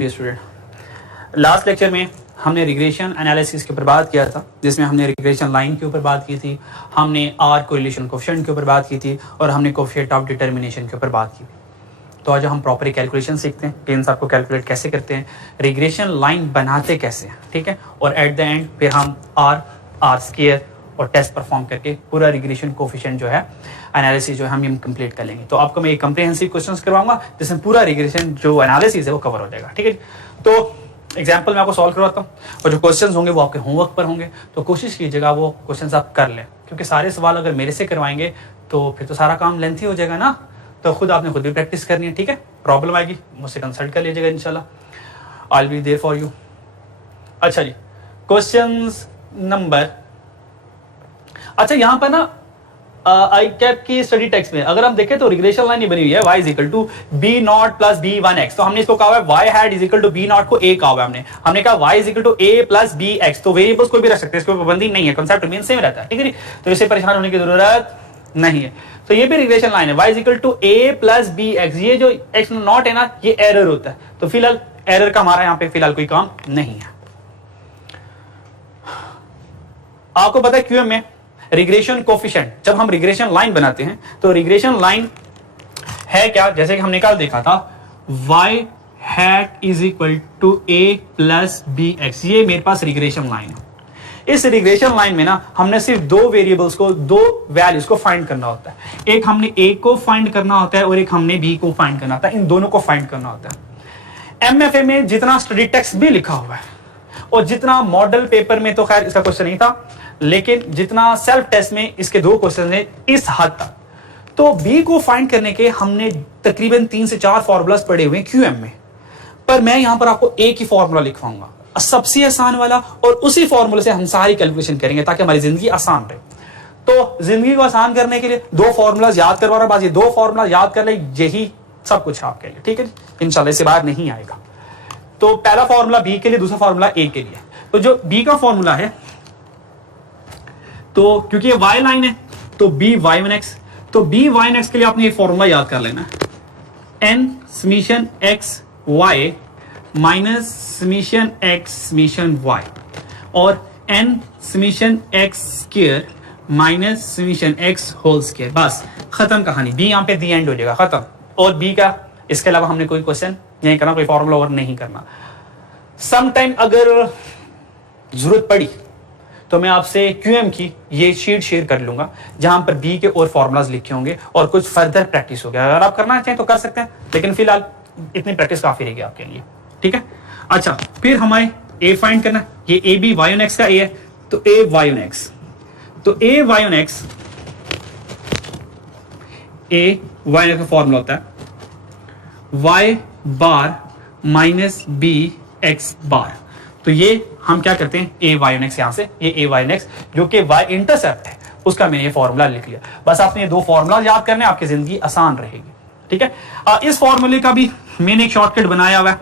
Student, last lecture में हमने regression analysis के ऊपर बात किया था, जिसमें हमने रिग्रेशन लाइन के ऊपर बात की थी, हमने आर कोरिलेशन कोएफिशिएंट के ऊपर बात की थी और हमने कोएफिशिएंट ऑफ डिटर्मिनेशन के ऊपर बात की थी। तो आज हम प्रॉपर कैलकुलेशन सीखते हैं कि इन सबको कैलकुलेट कैसे करते हैं, रिग्रेशन लाइन बनाते कैसे हैं, ठीक है। और एट द एंड फिर हम आर स्क्वायर और टेस्ट परफॉर्म करके पूरा रिग्रेशन कोएफिशिएंट जो है एनालिसिस जो है हम कंप्लीट कर लेंगे। तो आपको मैं एक कम्प्रिहेंसिव क्वेश्चंस करवाऊंगा जिसमें पूरा रिग्रेशन जो एनालिसिस है वो कवर हो जाएगा, ठीक है। तो एग्जाम्पल मैं आपको सॉल्व करवाता हूँ और जो क्वेश्चंस होंगे वो आपके होमवर्क पर होंगे, तो कोशिश कीजिएगा वो क्वेश्चंस आप कर लें, क्योंकि सारे सवाल अगर मेरे से करवाएंगे तो फिर तो सारा काम लेंथी हो जाएगा ना। तो आपने खुद भी प्रैक्टिस करनी है, ठीक है। प्रॉब्लम आएगी मुझसे कंसल्ट कर लीजिएगा, इंशाल्लाह I will be there for you. अच्छा जी, क्वेश्चंस नंबर, अच्छा यहाँ पर ना आई कैप की स्टडी टेक्स्ट में अगर हम देखें तो रिग्रेशन लाइन ये बनी हुई है y is equal to b not plus b one x. तो हमने इसको कहा है y hat is equal to b not को a कहा हुआ है, हमने कहा y is equal to a plus b x. तो वेरिएबल्स कोई भी रख सकते हैं, इसको पाबंदी नहीं है, कांसेप्ट रिमेन सेम रहता है, ठीक है। तो इससे परेशान होने की जरूरत नहीं है। तो ये भी रिग्रेशन लाइन है, y is equal to a plus b x. ये जो x नॉट है ना, ये एरर होता है, तो फिलहाल एरर का हमारा यहाँ पे फिलहाल कोई काम नहीं है। आपको पता है क्यूएम में रिग्रेशन कोएफिशिएंट, जब हम रिग्रेशन लाइन बनाते हैं तो रिग्रेशन लाइन है क्या, जैसे कि हमने कल देखा था y hat is equal to a plus b x. ये मेरे पास रिग्रेशन लाइन है। इस रिग्रेशन लाइन में ना हमने सिर्फ दो वेरिएबल्स को, दो वैल्यूज को फाइंड करना होता है। एक हमने a को फाइंड करना होता है और एक हमने b को फाइंड करना होता है। इन दोनों को फाइंड करना होता है। MFA में जितना स्टडी टेक्स्ट भी लिखा हुआ है और जितना मॉडल पेपर में तो खैर इसका क्वेश्चन नहीं था, लेकिन जितना सेल्फ टेस्ट में इसके दो क्वेश्चन है इस हद तक। तो b को फाइंड करने के हमने तकरीबन 3 से 4 फॉर्मूलाज पढ़े हुए हैं क्यूएम में, पर मैं यहां पर आपको एक ही फॉर्मूला लिखवाऊंगा, सबसे आसान वाला, और उसी फॉर्मूले से हम सारी कैलकुलेशन करेंगे ताकि हमारी जिंदगी आसान रहे। तो जिंदगी को आसान करने के लिए दो फॉर्मूलाज याद करवा रहा हूं, बस ये दो फॉर्मूला याद कर ले, यही सब कुछ आपके लिए, ठीक है। इंशाल्लाह इससे बाहर नहीं आएगा। तो पहला फॉर्मूला b के लिए, दूसरा फॉर्मूला a के लिए। तो जो b का फॉर्मूला है, तो क्योंकि ये y लाइन है तो b y1x, तो b y1x के लिए आपने ये फॉर्मूला याद कर लेना है, n summation x y minus summation x summation y, और n summation x square minus summation x whole square. बस खत्म कहानी, b यहां पे दी एंड हो जाएगा, खत्म। और b का इसके अलावा हमने कोई क्वेश्चन नहीं करना, कोई फॉर्मूला और नहीं करना। सम टाइम अगर जरूरत पड़ी तो मैं आपसे क्यूएम की ये शीट शेयर कर लूंगा जहां पर बी के और फॉर्मूलाज लिखे होंगे और कुछ फर्दर प्रैक्टिस हो गया। अगर आप करना चाहें तो कर सकते हैं, लेकिन फिलहाल इतनी प्रैक्टिस काफी रहेगी आपके लिए, ठीक है। अच्छा, फिर हमारे ए फाइंड करना, ये A B Y on X का ए है, तो ए वाई ऑन एक्स, तो A Y on X, A Y का फॉर्मूला होता है Y bar minus B X bar. तो ये हम क्या करते हैं, ए वाई ऑन एक्स, यहां से ये ए वाई ऑन एक्स जो कि वाई इंटरसेप्ट है उसका मैंने ये फॉर्मूला लिख लिया। बस आपने ये दो फॉर्मूला याद करने, आपकी जिंदगी आसान रहेगी, ठीक है। इस फॉर्मूले का भी मैंने एक शॉर्टकट बनाया हुआ है,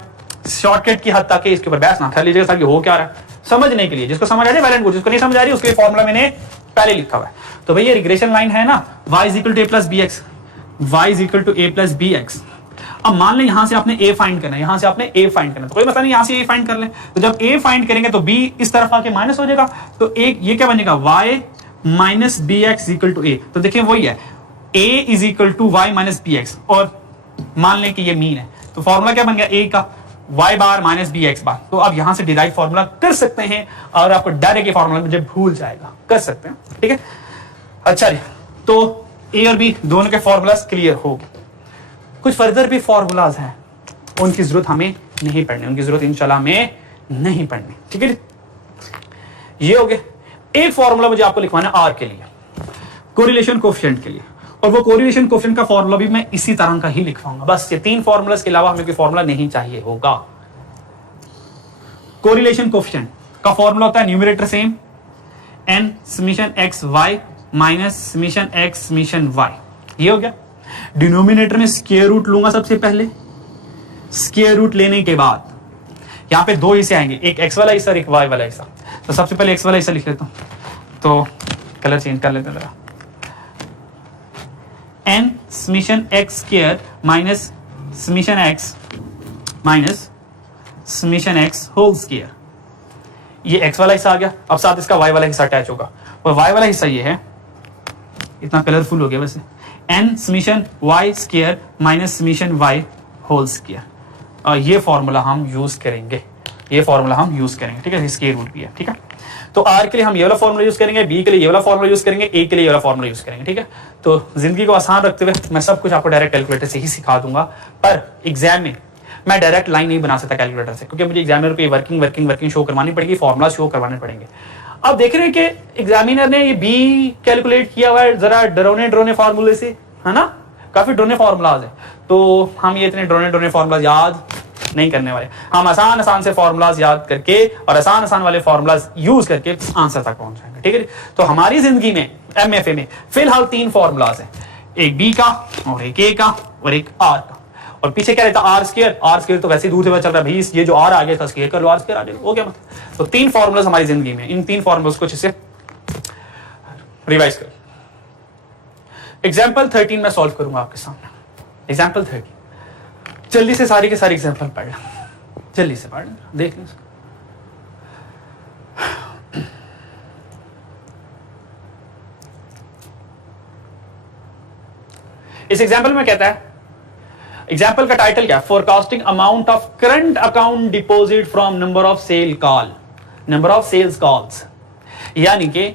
शॉर्टकट की हद तक इसके ऊपर बहस ना कर लीजिएगा, ताकि हो क्या रहा है समझने के लिए। जिसको समझ आ जाए वेल एंड गुड, जिसको नहीं समझ आ रही उसके फॉर्मूला मैंने पहले लिखा हुआ है। तो भैया रिग्रेशन लाइन है ना, y is equal to a plus b x, y is equal to a plus b x. अब मान लें यहां से आपने a फाइंड करना है, यहां से आपने a फाइंड करना है, तो कोई मसला नहीं, यहां से a फाइंड कर लें। तो जब a फाइंड करेंगे तो b इस तरफ आके माइनस हो जाएगा, तो एक ये क्या बनेगा, y minus B x equal to a। तो देखिए वही है, a is equal to y minus B x, और मान लें कि ये मीन है, तो फॉर्मूला क्या बन गया, a का y bar minus B X bar. तो अब यहां से डिराइव फॉर्मूला कर सकते हैं, और आपको डर है कि फॉर्मूला मुझे भूल जाएगा, कर सकते हैं, ठीक है। अच्छा जी, तो a और b दोनों के फॉर्मूलाज क्लियर हो गए। कुछ फर्दर भी फॉर्मूलाज हैं, उनकी जरूरत हमें नहीं पढ़नी, उनकी जरूरत इंशाल्लाह हमें नहीं पढ़नी, ठीक है। ये हो गए। एक फॉर्मूला मुझे आपको लिखवाना है r के लिए, कोरिलेशन कोएफिशिएंट के लिए, और वो कोरिलेशन कोएफिशिएंट का फॉर्मूला भी मैं इसी तरह का ही लिखवाऊंगा। बस ये तीन फॉर्मूलाज के अलावा हमें कोई फॉर्मूला नहीं चाहिए होगा। कोरिलेशन कोएफिशिएंट का फॉर्मूला होता है numerator same, n summation x y minus summation x summation y। ये हो गया। डिनोमिनेटर में स्क्वायर रूट लूंगा सबसे पहले, स्क्वायर रूट लेने के बाद यहां पे दो हिस्से आएंगे, एक x वाला हिस्सा और एक y वाला हिस्सा। तो सबसे पहले x वाला हिस्सा लिख लेता हूं, तो कलर चेंज कर लेते हैं जरा, n summation x square minus summation x minus summation x whole square, ये एक्स वाला हिस्सा आ गया, अब साथ इसका वाई वाला हिस्सा अटैच होगा, और वाई वाला हिस्सा ये है, इतना कलरफुल हो गया वैसे, n summation y square minus summation y whole square, ये फॉर्मूला हम यूज करेंगे, ये फॉर्मूला हम यूज करेंगे, ठीक है, स्क्वायर रूट भी है, ठीक है। तो आर के लिए हम ये वाला फॉर्मूला यूज करेंगे, बी के लिए ये वाला फॉर्मूला यूज करेंगे, ए के लिए ये वाला फॉर्मूला यूज करेंगे, ठीक है। तो जिंदगी को आसान रखते हुए मैं सब कुछ आपको डायरेक्ट कैलकुलेटर से ही सिखा दूंगा, पर एग्जाम में मैं डायरेक्ट लाइन नहीं बना सकता कैलकुलेटर से, क्योंकि मुझे एग्जामिनर को वर्किंग शो करवानी पड़ेगी, फॉर्मूला शो करवाने पड़ेंगे। अब देख रहे हैं कि एग्जामिनर ने ये बी कैलकुलेट किया हुआ है जरा डरोने फॉर्मूले से, है ना, काफी डरोने फॉर्मूलाज है, तो हम ये इतने डरोने फॉर्मूलाज याद नहीं करने वाले, हम आसान से फॉर्मूलाज याद करके और आसान वाले फॉर्मूलाज यूज करके आंसर तक पहुंच जाएंगे, ठीक है। तो हमारी जिंदगी में एमएफए में फिलहाल 3 फॉर्मूलाज हैं, एक बी का और एक ए का और एक आर का, और पीछे क्या रहता है आर स्क्वायर तो वैसे ही दूर से पता चल रहा है भाई, ये जो आर आ गया था स्क्वायर कर लो, आर स्क्वायर आ गया, वो क्या मतलब। तो 3 फॉर्मूलाज हमारी जिंदगी में, इन 3 फॉर्मूलाज को अच्छे से रिवाइज कर। एग्जाम्पल 13 में सॉल्व करूंगा आपके सामने, एग्जाम्पल 13, जल्दी से सारी के सारे एग्जाम्पल पढ़ लें, जल्दी से पढ़ लें, देख लें। इस एग्जाम्पल में कहता है, एग्जाम्पल का टाइटल क्या है, forecasting amount of current account deposit from number of sales calls, यानी कि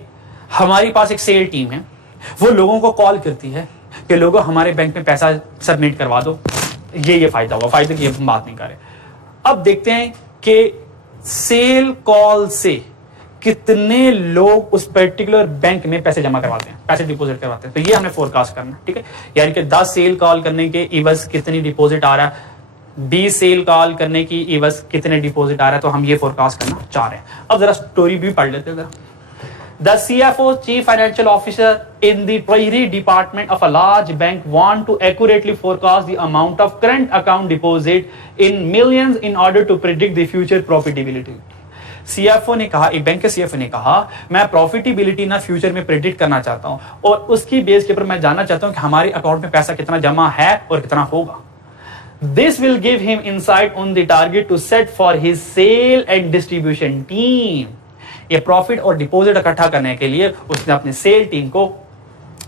हमारी पास एक सेल टीम है, वो लोगों को कॉल करती है कि लोगों हमारे बैंक में पैसा सबमिट करवा दो, ये फायदा हुआ, फायदे की हम बात नहीं कर रहे। अब देखते हैं कि सेल कॉल से कितने लोग उस पर्टिकुलर बैंक में पैसे जमा करवाते हैं, पैसे डिपॉजिट करवाते हैं, तो ये हमें फोरकास्ट करना है, ठीक है। यानी कि 10 सेल कॉल करने के इवज कितनी डिपॉजिट आ रहा है, 20 सेल कॉल करने की इवज कितने डिपॉजिट आ रहा है, तो हम ये फोरकास्ट करना चाह रहे हैं। अब जरा स्टोरी भी पढ़ लेते हैं जरा। The CFO, Chief Financial Officer in the Treasury Department of a large bank, want to accurately forecast the amount of current account deposit in millions in order to predict the future profitability. CFO ने कहा, एक bank के CFO ने कहा, मैं profitability ना future में predict करना चाहता हूं, और उसकी बेस के ऊपर मैं जानना चाहता हूं कि हमारे अकाउंट में पैसा कितना जमा है और कितना होगा। This will give him insight on the target to set for his sale and distribution team. ये प्रॉफिट और डिपॉजिट इकट्ठा करने के लिए उसने अपने सेल टीम को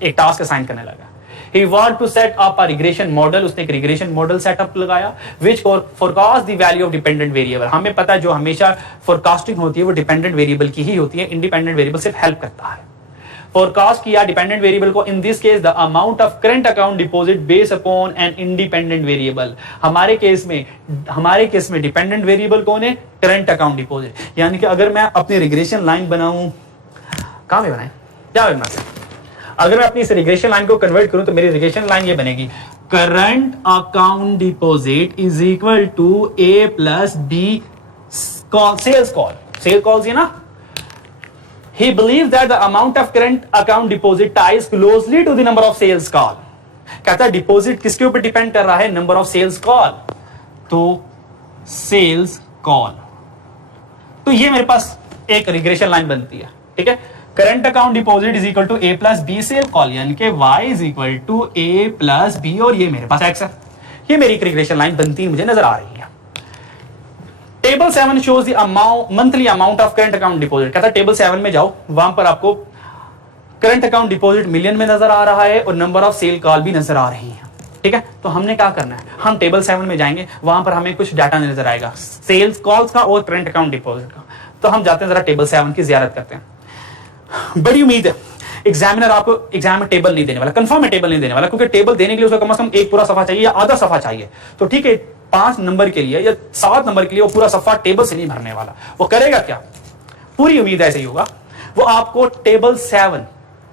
एक टास्क असाइन करने लगा। He want to set up a regression model, उसने एक रिग्रेशन मॉडल सेटअप लगाया, which forecast the value of dependent variable। हमें पता है जो हमेशा फोरकास्टिंग होती है वो डिपेंडेंट वेरिएबल की ही होती है, इंडिपेंडेंट वेरिएबल सिर्फ हेल्प करता है। फोरकास्ट किया डिपेंडेंट वेरिएबल को, in this case the amount of current account deposit based upon an independent variable. हमारे केस में डिपेंडेंट वेरिएबल कौन है, करंट अकाउंट डिपॉजिट। यानी कि अगर मैं अपनी रिग्रेशन लाइन बनाऊं, कहां में बनाएं, क्या बना सकते, अगर मैं अपनी इस रिग्रेशन लाइन को कन्वर्ट करूं तो मेरी रिग्रेशन लाइन ये बनेगी, current account deposit is equal to a plus b sales calls, ये ना। He believes that the amount of current account deposit ties closely to the number of sales call. कहता है deposit किसके ऊपर depend कर रहा है, नंबर ऑफ सेल्स कॉल, तो सेल्स कॉल, तो ये मेरे पास एक रिग्रेशन लाइन बनती है, ठीक है। Current account deposit is equal to a plus b sale call, यानी कि y is equal to a plus b, और ये मेरे पास एक्स है। ये मेरी एक रिग्रेशन लाइन बनती मुझे नजर आ रही है। Table 7 shows the monthly amount of current account deposit। कहता है टेबल 7 में जाओ, वहां पर आपको करंट अकाउंट डिपॉजिट मिलियन में नजर आ रहा है और नंबर ऑफ सेल कॉल भी नजर आ रही है, ठीक है। तो हमने क्या करना है, हम टेबल 7 में जाएंगे, वहां पर हमें कुछ डाटा नजर आएगा सेल्स कॉल्स का और करंट अकाउंट डिपॉजिट का। तो हम जाते हैं जरा टेबल 7 की जियारत करते हैं। बड़ी उम्मीद है एग्जामिनर आपको एग्जाम में टेबल नहीं देने वाला, कंफर्म है टेबल नहीं देने वाला, क्योंकि टेबल देने के लिए उसको कम से कम एक पूरा सफा चाहिए या आधा सफा चाहिए। तो ठीक है, 5 नंबर के लिए या 7 नंबर के लिए वो पूरा सफा टेबल से नहीं भरने वाला। वो करेगा क्या, पूरी उम्मीद ऐसे ही होगा, वो आपको टेबल 7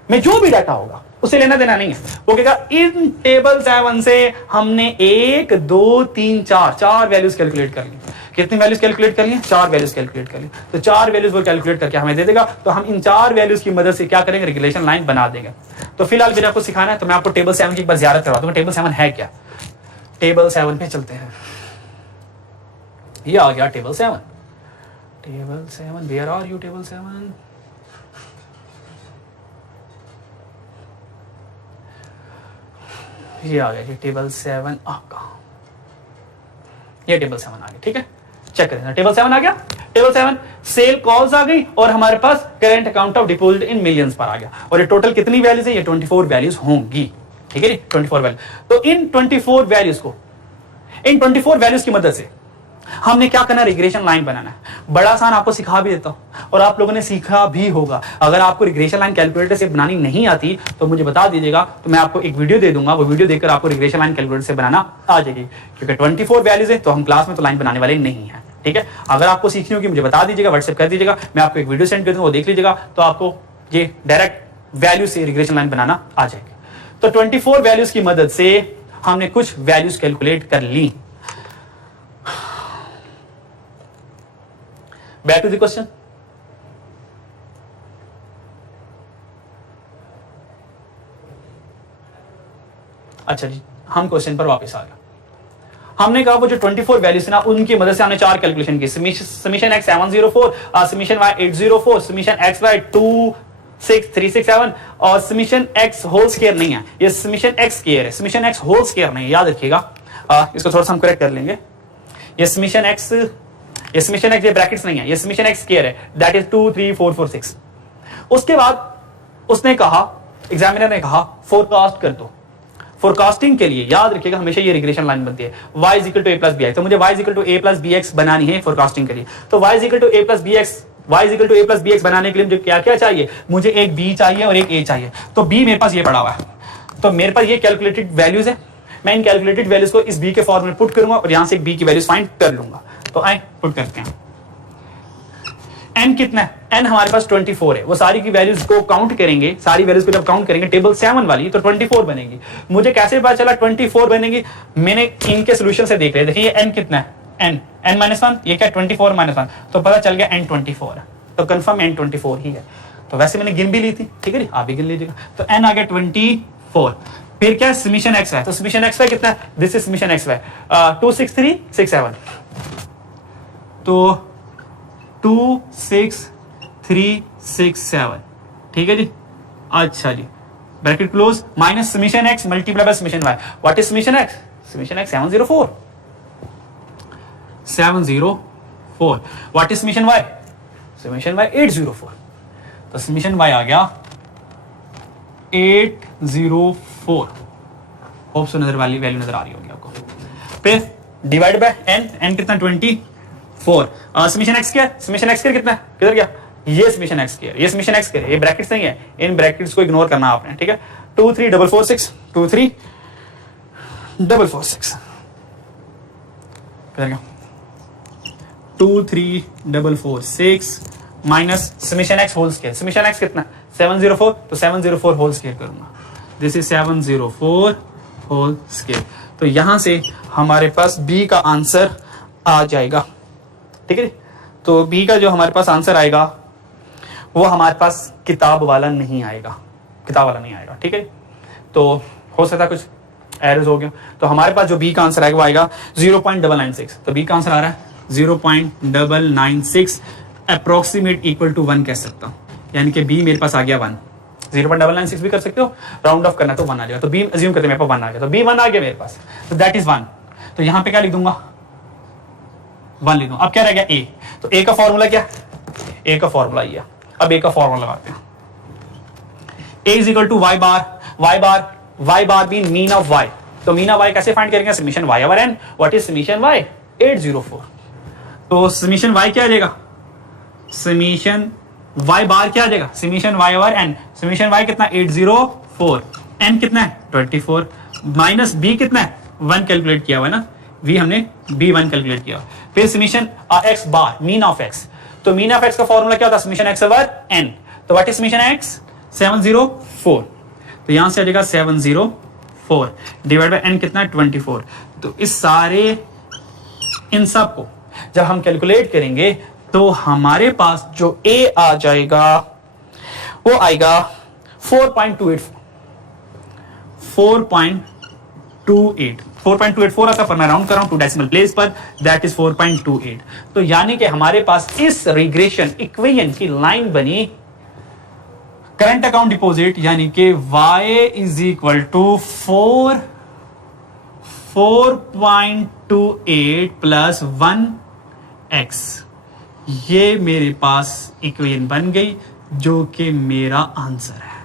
में जो भी डाटा होगा उसे लेना देना नहीं है। वो कहेगा इन टेबल 7 से हमने 1 2 3 4 वैल्यूज कैलकुलेट कर ली। कितनी वैल्यूज कैलकुलेट कर ली, 4 वैल्यूज कैलकुलेट कर ली। तो 4 वैल्यूज वो कैलकुलेट करके हमें दे देगा, तो हम इन 4 वैल्यूज की मदद से क्या करेंगे, रिग्रेशन लाइन बना देंगे। तो फिलहाल मैंने आपको सिखाना है, तो मैं आपको टेबल 7 की एक बार जियारत करवा दूंगा। टेबल 7 है क्या, टेबल 7 पे चलते हैं। ये आ गया table 7। Table 7, where are you table 7? ये आ गया टेबल 7 आपका, ये टेबल 7 आ गया, ठीक है। चेक करें, टेबल 7 आ गया। टेबल 7 सेल कॉल्स आ गई और हमारे पास current account of deposit in millions पर आ गया। और ये टोटल कितनी वैल्यूज है? ये 24 वैल्यूज होंगी, ठीक है जी, 24 वैल्यू। तो इन 24 वैल्यूज को, इन 24 वैल्यूज की मदद से हमने क्या करना है? रिग्रेशन लाइन बनाना है। बड़ा आसान, आपको सिखा भी देता हूं और आप लोगों ने सीखा भी होगा। अगर आपको रिग्रेशन लाइन कैलकुलेटर से बनानी नहीं आती तो मुझे बता दीजिएगा, तो मैं आपको एक वीडियो दे दूंगा, वो वीडियो देखकर आपको रिग्रेशन लाइन कैलकुलेटर से बनाना आ जाएगी। क्योंकि 24 वैल्यूज है तो हम क्लास में तो लाइन बनाने वाले नहीं है, ठीक है। अगर आपको सीखनी होगी मुझे बता दीजिएगा, व्हाट्सएप कर दीजिएगा, मैं आपको एक वीडियो सेंड कर दूंगा, वो देख लीजिएगा, तो आपको ये डायरेक्ट वैल्यू से रिग्रेशन लाइन बनाना आ जाएगी। तो 24 वैल्यूज की मदद से हमने कुछ वैल्यूज कैलकुलेट कर ली। Back to the question. अच्छा जी, हम क्वेश्चन पर वापस आ गए। हमने कहा वो जो 24 वैल्यूज है ना, उनकी मदद से हमने 4 कैलकुलेशन की। Summation x 704, summation y 804, summation x y 26367 और समीशन x होल स्क्वायर नहीं है, ये समीशन x स्क्वायर है, समीशन x होल स्क्वायर नहीं है, याद रखिएगा। इसको थोड़ा सा हम करेक्ट कर लेंगे। ये समीशन x, ये समीशन x, ये ब्रैकेट्स नहीं है, ये समीशन x स्क्वायर है, दैट इज 2 3 4 4 6। उसके बाद उसने कहा, एग्जामिनर ने कहा फोरकास्ट कर दो। फोरकास्टिंग के लिए याद रखिएगा हमेशा ये रिग्रेशन लाइन बनती है, y is equal to a plus bx। तो मुझे y is equal to a plus bx बनानी है फोरकास्टिंग के लिए। तो y is equal to a plus bx, y is equal to a plus bx बनाने के लिए मुझे क्या क्या चाहिए? मुझे एक b चाहिए और एक a चाहिए। तो b मेरे पास ये पड़ा हुआ है, तो मेरे पास ये कैलकुलेटेड वैल्यूज है। मैं इन कैलकुलेटेड वैल्यूज को इस b के फॉर्म में पुट करूंगा और यहां से एक b की वैल्यूज फाइंड कर लूंगा। तो आए पुट करते हैं। n कितना है? n हमारे पास 24 है। वो सारी की वैल्यूज को काउंट करेंगे, सारी वैल्यूज को जब काउंट करेंगे टेबल 7 वाली, तो 24 बनेगी। मुझे कैसे पता चला 24 बनेगी? मैंने इनके सोल्यूशन से देख लिया। देखिए n कितना है? n -1, ये क्या 24 -1, तो पता चल गया n 24 है, तो कंफर्म n 24 ही है। तो वैसे मैंने गिन भी ली थी, ठीक है जी, आप भी गिन लीजिएगा। तो n आ गया 24। फिर क्या? समीशन x है, तो समीशन x कितना है? दिस इज समीशन x 26367, तो 26367, ठीक है जी। अच्छा जी, bracket close, minus summation x multiply by summation y। What is summation x? Summation x 704, 704। What is summation y? Summation y 804। तो समीशन y आ गया 804। होप सो नजर वाली वैल्यू नजर आ रही होगी आपको। फिर डिवाइड बाय n कितना? 24। समीशन x क्या है? समीशन x कितना है? किधर गया? ये समीशन x स्क्वायर, ये समीशन x स्क्वायर, ये ब्रैकेट्स नहीं है, इन ब्रैकेट्स को इग्नोर करना आपने, ठीक है। 23446, 23446, किधर गया? 23446 minus summation x whole square. Summation x कितना? 704, तो 704 होल स्क्वायर करूंगा। This is 704 whole square. तो यहां से हमारे पास b का आंसर आ जाएगा, ठीक है। तो बी का जो हमारे पास आंसर आएगा वो हमारे पास किताब वाला नहीं आएगा, किताब वाला नहीं आएगा, ठीक है। तो हो सकता है कुछ एरर्स हो गया। तो हमारे पास जो बी का आंसर आएगा वो आएगा 0.996। तो बी का आंसर आ रहा है 0.996, अप्रोक्सीमेट इक्वल टू 1 कह सकता हूँ, यानी कि बी मेरे पास आ गया 1। 0.996 भी कर सकते हो, राउंड ऑफ करना तो 1 आ जाएगा। तो बी अज्यूम करते मेरे पास 1 आ गया, तो बी 1 आ गया मेरे पास, तो दैट इज 1। तो यहाँ पे क्या लिख दूंगा? 1 लिख दूं। अब क्या रह गया? ए। तो ए का फॉर्मूला क्या? ए का फॉर्मूला ये। अब ए का फॉर्मूला लगाते हैं। A is equal to Y bar, Y bar been mean of Y. तो मीन ऑफ वाई कैसे फाइंड करेंगे? Summation Y over N. What is summation Y? 804। तो समीशन वाई क्या आ जाएगा? समीशन वाई बार क्या आ जाएगा? Summation Y over n. Summation y कितना? 804। एन कितना है? 24 माइनस बी कितना है? 1 कैलकुलेट किया हुआ है ना, v हमने b1 कैलकुलेट किया। फिर summation x bar, mean of x। तो मीन ऑफ x का फॉर्मूला क्या होता है? Summation x over n। तो व्हाट इज समीशन x? 704। तो यहां से आ जाएगा 704 डिवाइड बाय n कितना है? 24। तो इस सारे इन सब को जब हम कैलकुलेट करेंगे तो हमारे पास जो a आ जाएगा वो आएगा 4.24 आता, पर मैं राउंड कर रहा हूं 2 डेसिमल प्लेस पर, दैट इज 4.28। तो यानी कि हमारे पास इस रिग्रेशन इक्वेशन की लाइन बनी करंट अकाउंट डिपॉजिट, यानी कि y is equal to 4.28 plus 1 x, ये मेरे पास इक्वेशन बन गई जो कि मेरा आंसर है।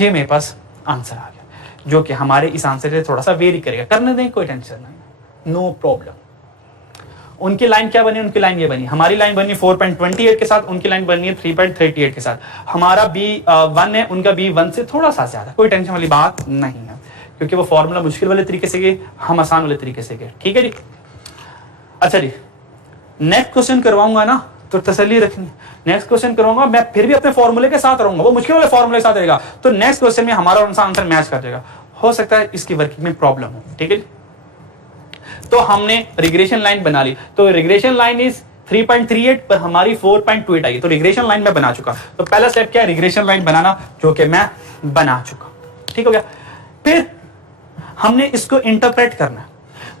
ये मेरे पास आंसर आ गया जो कि हमारे इस आंसर से थोड़ा सा वेरी करेगा, करने दें, कोई टेंशन नहीं, नो प्रॉब्लम। उनकी लाइन क्या बनी? उनकी लाइन ये बनी, हमारी लाइन बनी 4.28 के साथ, उनकी लाइन बनी है 3.38 के साथ। हमारा B1 है, उनका B1 से थोड़ा सा ज्यादा, कोई टेंशन वाली बात नहीं है, क्योंकि वो फॉर्मूला मुश्किल वाले तरीके से गए, हम आसान वाले तरीके से गए। ठीक है जी। अच्छा जी, नेक्स्ट क्वेश्चन करवाऊंगा ना तो तसल्ली रखनी, नेक्स्ट क्वेश्चन करवाऊंगा मैं फिर भी अपने फॉर्मूले के साथ रहूंगा, वो मुश्किल वाले फॉर्मूले के साथ रहेगा, तो नेक्स्ट क्वेश्चन में हमारा उनका आंसर मैच कर जाएगा। हो सकता है इसकी वर्किंग में प्रॉब्लम हो। ठीक है, तो हमने रिग्रेशन लाइन बना ली, तो रिग्रेशन लाइन इज 3.38 पर हमारी 4.28 आई, तो रिग्रेशन लाइन में बना चुका। तो पहला स्टेप क्या है? रिग्रेशन लाइन बनाना, जो कि मैं बना चुका। ठीक हो गया। फिर हमने इसको इंटरप्रेट करना।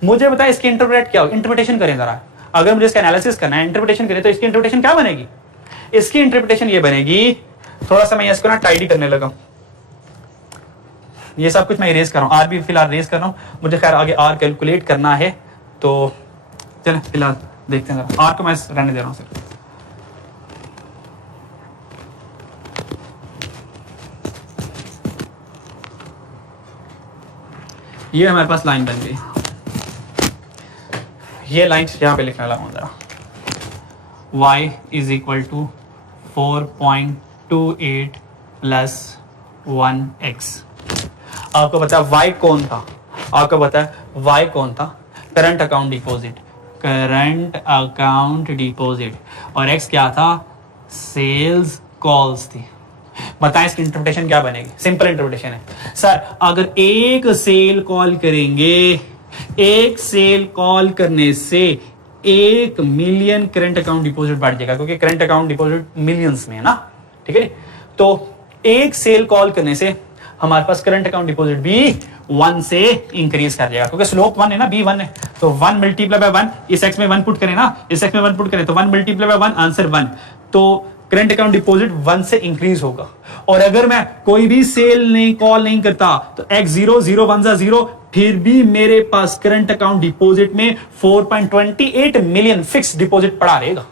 मुझे बताया इसकी इंटरप्रेट क्या हो, इंटरप्रिटेशन करें जरा। अगर मुझे इसका एनालिसिस करना है, इंटरप्रिटेशन करें, तो इसकी इंटरप्रिटेशन क्या बनेगी? इसकी इंटरप्रिटेशन ये बनेगी, थोड़ा सा मैं इसको ना टाइडी करने लगा, ये सब कुछ मैं इरेज कर रहा हूँ, आर भी फिलहाल इरेज कर रहा हूँ, मुझे खैर आगे आर कैलकुलेट करना है, तो चलें फिलहाल देखते हैं, आर को मैं रहने दे रहा हूँ सिर्फ। ये हमारे पास लाइन बन गई, ये लाइन यहां पे लिखने लगा जरा, y is equal to 4.28 plus 1x। आपको पता है y कौन था? आपको पता है y कौन था? Current account deposit, current account deposit, और x क्या था? सेल्स कॉल्स थी। बताएं इसकी इंटरप्रिटेशन क्या बनेगी? सिंपल इंटरप्रिटेशन है सर, अगर एक सेल कॉल करेंगे, एक सेल कॉल करने से 1 मिलियन करंट अकाउंट डिपॉजिट बढ़ जाएगा, क्योंकि करंट अकाउंट डिपॉजिट मिलियंस में है ना। ठीक है, तो एक सेल कॉल करने से हमारे पास करंट अकाउंट डिपॉजिट भी 1 से इंक्रीज कर जाएगा, क्योंकि स्लोप 1 है ना, B1 है, तो 1 मल्टीप्लाई बाय 1, इस x में 1 पुट करें ना, इस x में 1 पुट करें, तो 1 मल्टीप्लाई बाय 1 आंसर 1, तो करंट अकाउंट डिपॉजिट 1 से इंक्रीज होगा। और अगर मैं कोई भी सेल नहीं कॉल नहीं करता, तो x 0 0 1 0, फिर भी मेरे पास करंट अकाउंट डिपॉजिट में 4.28 मिलियन फिक्स डिपॉजिट पड़ा रहेगा।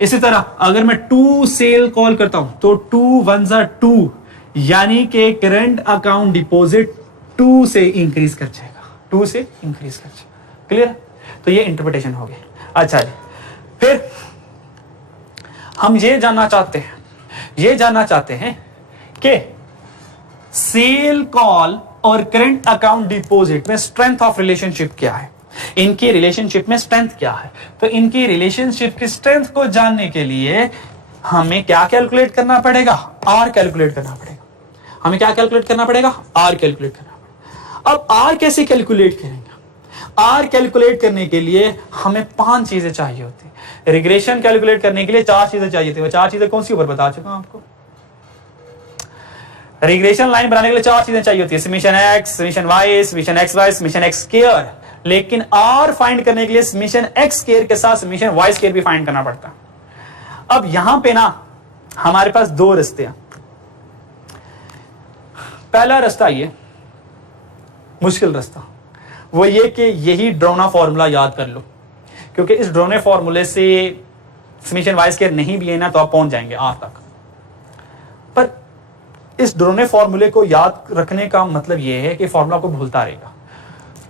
इसी तरह अगर मैं 2 सेल कॉल करता हूं, तो 2 1 2, यानी कि करंट अकाउंट डिपॉजिट 2 से इंक्रीज कर जाएगा, 2 से इंक्रीज कर जाएगा। क्लियर? तो ये इंटरप्रिटेशन हो गई। अच्छा जी, फिर हम ये जानना चाहते हैं कि सेल कॉल और करंट अकाउंट डिपॉजिट में स्ट्रेंथ ऑफ रिलेशनशिप क्या है, इनकी रिलेशनशिप में स्ट्रेंथ क्या है। तो इनकी रिलेशनशिप की स्ट्रेंथ को जानने के लिए हमें क्या कैलकुलेट करना पड़ेगा? आर कैलकुलेट करना पड़ेगा। हमें क्या कैलकुलेट करना पड़ेगा? आर कैलकुलेट करना पड़ेगा। अब आर कैसे कैलकुलेट करेंगे? आर कैलकुलेट करने के लिए हमें 5 चीजें चाहिए होती है। रिग्रेशन कैलकुलेट करने के लिए 4 चीजें चाहिए थी। वो 4 चीजें कौन सी ऊपर बता चुका हूं आपको। रिग्रेशन लाइन बनाने के लिए 4 चीजें चाहिए होती है, summation x, summation y, summation xy, summation x square. लेकिन आर फाइंड करने के लिए समेशन x स्क्वायर के साथ समेशन y स्क्वायर भी फाइंड करना पड़ता है। अब यहां पे ना हमारे पास 2 रास्ते हैं। पहला रास्ता ये मुश्किल रास्ता, वो ये कि यही ड्रोना फॉर्मूला याद कर लो, क्योंकि इस ड्रोने फॉर्मूले से समेशन वाई स्क्वायर नहीं भी है ना, तो आप पहुंच जाएंगे आर तक। पर इस ड्रोने फॉर्मूले को याद रखने का मतलब ये है कि फॉर्मूला को भूलता रहेगा।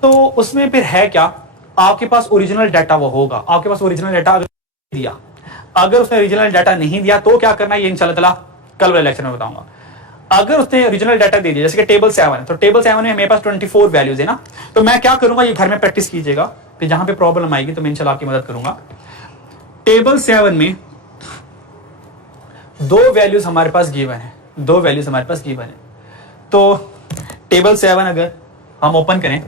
तो उसमें फिर है क्या, आपके पास ओरिजिनल डाटा वो होगा। आपके पास ओरिजिनल डाटा अगर दिया, अगर उसने ओरिजिनल डाटा नहीं दिया तो क्या करना है, ये इंशाल्लाह ताला कल वाले लेक्चर में बताऊंगा। अगर उसने ओरिजिनल डाटा दे दिया, जैसे कि टेबल 7 है, तो टेबल 7 में मेरे पास 24 वैल्यूज है ना, तो मैं क्या करूंगा, ये घर में प्रैक्टिस कीजिएगा, फिर जहां पे प्रॉब्लम आएगी तो मैं इंशाल्लाह आपकी मदद करूंगा। टेबल 7 में 2 वैल्यूज हमारे पास गिवन है, 2 वैल्यूज हमारे पास गिवन है। तो टेबल 7 अगर हम ओपन करें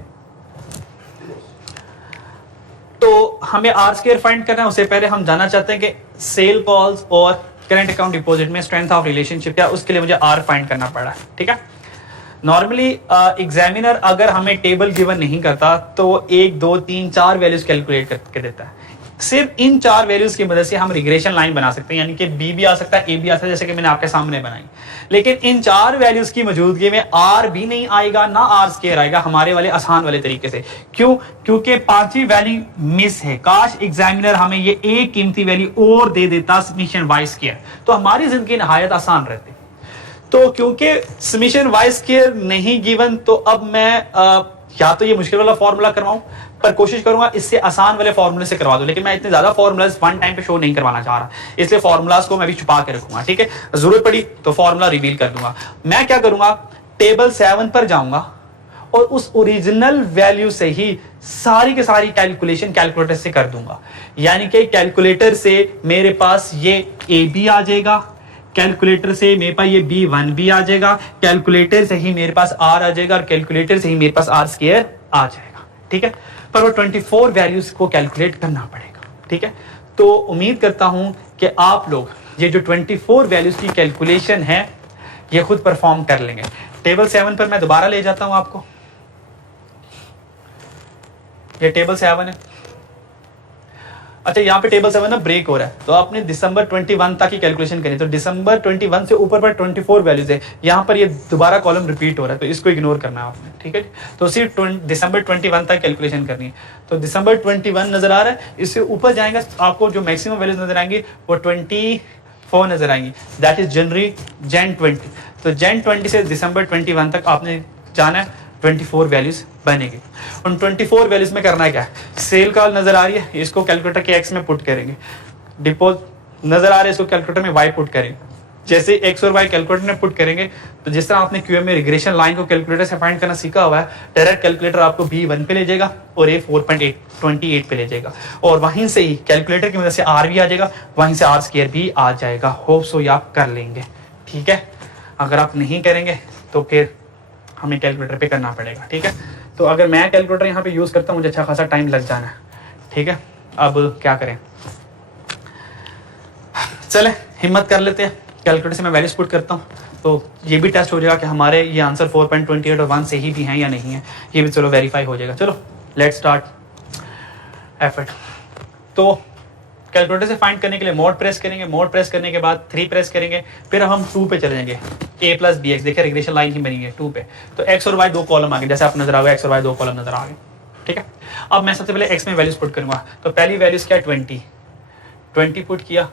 तो हमें आर स्क्वायर फाइंड करना है। उससे पहले हम जानना चाहते हैं कि सेल कॉल्स और करंट अकाउंट डिपॉजिट में स्ट्रेंथ ऑफ रिलेशनशिप क्या, उसके लिए मुझे आर फाइंड करना पड़ा है। ठीक है, नॉर्मली एग्जामिनर अगर हमें टेबल गिवन नहीं करता तो 1 2 3 4 वैल्यूज कैलकुलेट करके देता है। सिर्फ इन 4 वैल्यूज की मदद से हम रिग्रेशन लाइन बना सकते हैं, यानी कि बी भी आ सकता है, ए भी आ सकता है, जैसे कि मैंने आपके सामने बनाई। लेकिन इन 4 वैल्यूज की मौजूदगी में आर भी नहीं आएगा, ना आर स्क्वायर आएगा हमारे वाले आसान वाले तरीके से। क्यों? क्योंकि 5वीं वैल्यू मिस है। काश एग्जामिनर हमें ये एक कीमती वैल्यू और दे देता समेशन वाई स्क्वायर, तो हमारी जिंदगी नहायत आसान रहती। तो क्योंकि समेशन वाई स्क्वायर नहीं गिवन, तो अब मैं या तो ये मुश्किल वाला फॉर्मूला करवाऊं, पर कोशिश करूंगा इससे आसान वाले फॉर्मूले से करवा दूं। लेकिन मैं इतने ज्यादा फॉर्मूलाज वन टाइम पे शो नहीं करवाना चाह रहा, इसलिए फॉर्मूलाज को मैं भी छुपा के रखूंगा। ठीक है, जरूरत पड़ी तो फॉर्मूला रिवील कर दूंगा। मैं क्या करूंगा, टेबल 7 पर जाऊंगा और उस ओरिजिनल वैल्यू से ही सारी की सारी कैलकुलेशन कैलकुलेटर से कर दूंगा। यानी कि कैलकुलेटर से मेरे पास ये ए बी आ जाएगा, कैलकुलेटर से मेरे पास ये B1 भी आ जाएगा, कैलकुलेटर से ही मेरे पास R आ जाएगा, और कैलकुलेटर से ही मेरे पास R स्क्वायर आ जाएगा। ठीक है, पर वो 24 वैल्यूज को कैलकुलेट करना पड़ेगा। ठीक है, तो उम्मीद करता हूं कि आप लोग ये जो 24 वैल्यूज की कैलकुलेशन है ये खुद परफॉर्म कर लेंगे। टेबल 7 पर मैं दोबारा ले जाता हूं आपको। ये टेबल 7 है। अच्छा, यहाँ पे टेबल 7 ना ब्रेक हो रहा है, तो आपने दिसंबर 21 तक की कैलकुलेशन करी। तो दिसंबर 21 से ऊपर पर 24 वैल्यूज है, यहाँ पर ये दोबारा कॉलम रिपीट हो रहा है, तो इसको इग्नोर करना है आपने। ठीक है, तो सिर्फ दिसंबर 21 तक कैलकुलेशन करनी है। तो दिसंबर 21 नजर आ रहा है, इससे ऊपर जाएंगे आपको जो मैक्सिमम वैल्यूज नजर आएंगी वो 24 नजर आएंगी, दैट इज जनवरी जैन 20। तो जैन 20 से दिसंबर 21 तक आपने जाना है, 24 वैल्यूज बनेगी। उन 24 वैल्यूज में करना है क्या है, सेल कॉल नजर आ रही है, इसको कैलकुलेटर के एक्स में पुट करेंगे। डिपोज नजर आ रहा है, इसको कैलकुलेटर में वाई पुट करेंगे। जैसे एक्स और वाई कैलकुलेटर में पुट करेंगे, तो जिस तरह आपने क्यूएम में रिग्रेशन लाइन को कैलकुलेटर से फाइंड करना सीखा हुआ है, डायरेक्ट कैलकुलेटर आपको B1 पे ले जाएगा और A 4.28 पे ले जाएगा, और वहीं से ही कैलकुलेटर की मदद से R भी आ जाएगा, वहीं से R स्क्वायर भी आ जाएगा। होप सो ये आप कर लेंगे। ठीक है, अगर आप नहीं करेंगे तो फिर हमें कैलकुलेटर पे करना पड़ेगा। ठीक है, तो अगर मैं कैलकुलेटर यहाँ पे यूज करता हूँ मुझे अच्छा खासा टाइम लग जाना है। ठीक है, अब क्या करें, चले हिम्मत कर लेते हैं, कैलकुलेटर से मैं वैल्यूज पुट करता हूँ, तो ये भी टेस्ट हो जाएगा कि हमारे ये आंसर 4.28 और 1 से ही भी हैं या नहीं है, ये भी चलो वेरीफाई हो जाएगा। चलो लेट्स स्टार्ट एफर्ट। तो कैलकुलेटर से फाइंड करने के लिए मोड प्रेस करेंगे, मोड प्रेस करने के बाद 3 प्रेस करेंगे, फिर अब हम 2 पे चले जाएंगे। a प्लस बी एक्स, देखिए रिग्रेशन लाइन ही बनी है 2 पे, तो x और y 2 कॉलम आ गए, जैसे आप नजर आ गए x और y 2 कॉलम नजर आ गए। ठीक है, अब मैं सबसे पहले x में वैल्यूज पुट करूंगा। तो पहली वैल्यूज क्या, 20 पुट किया,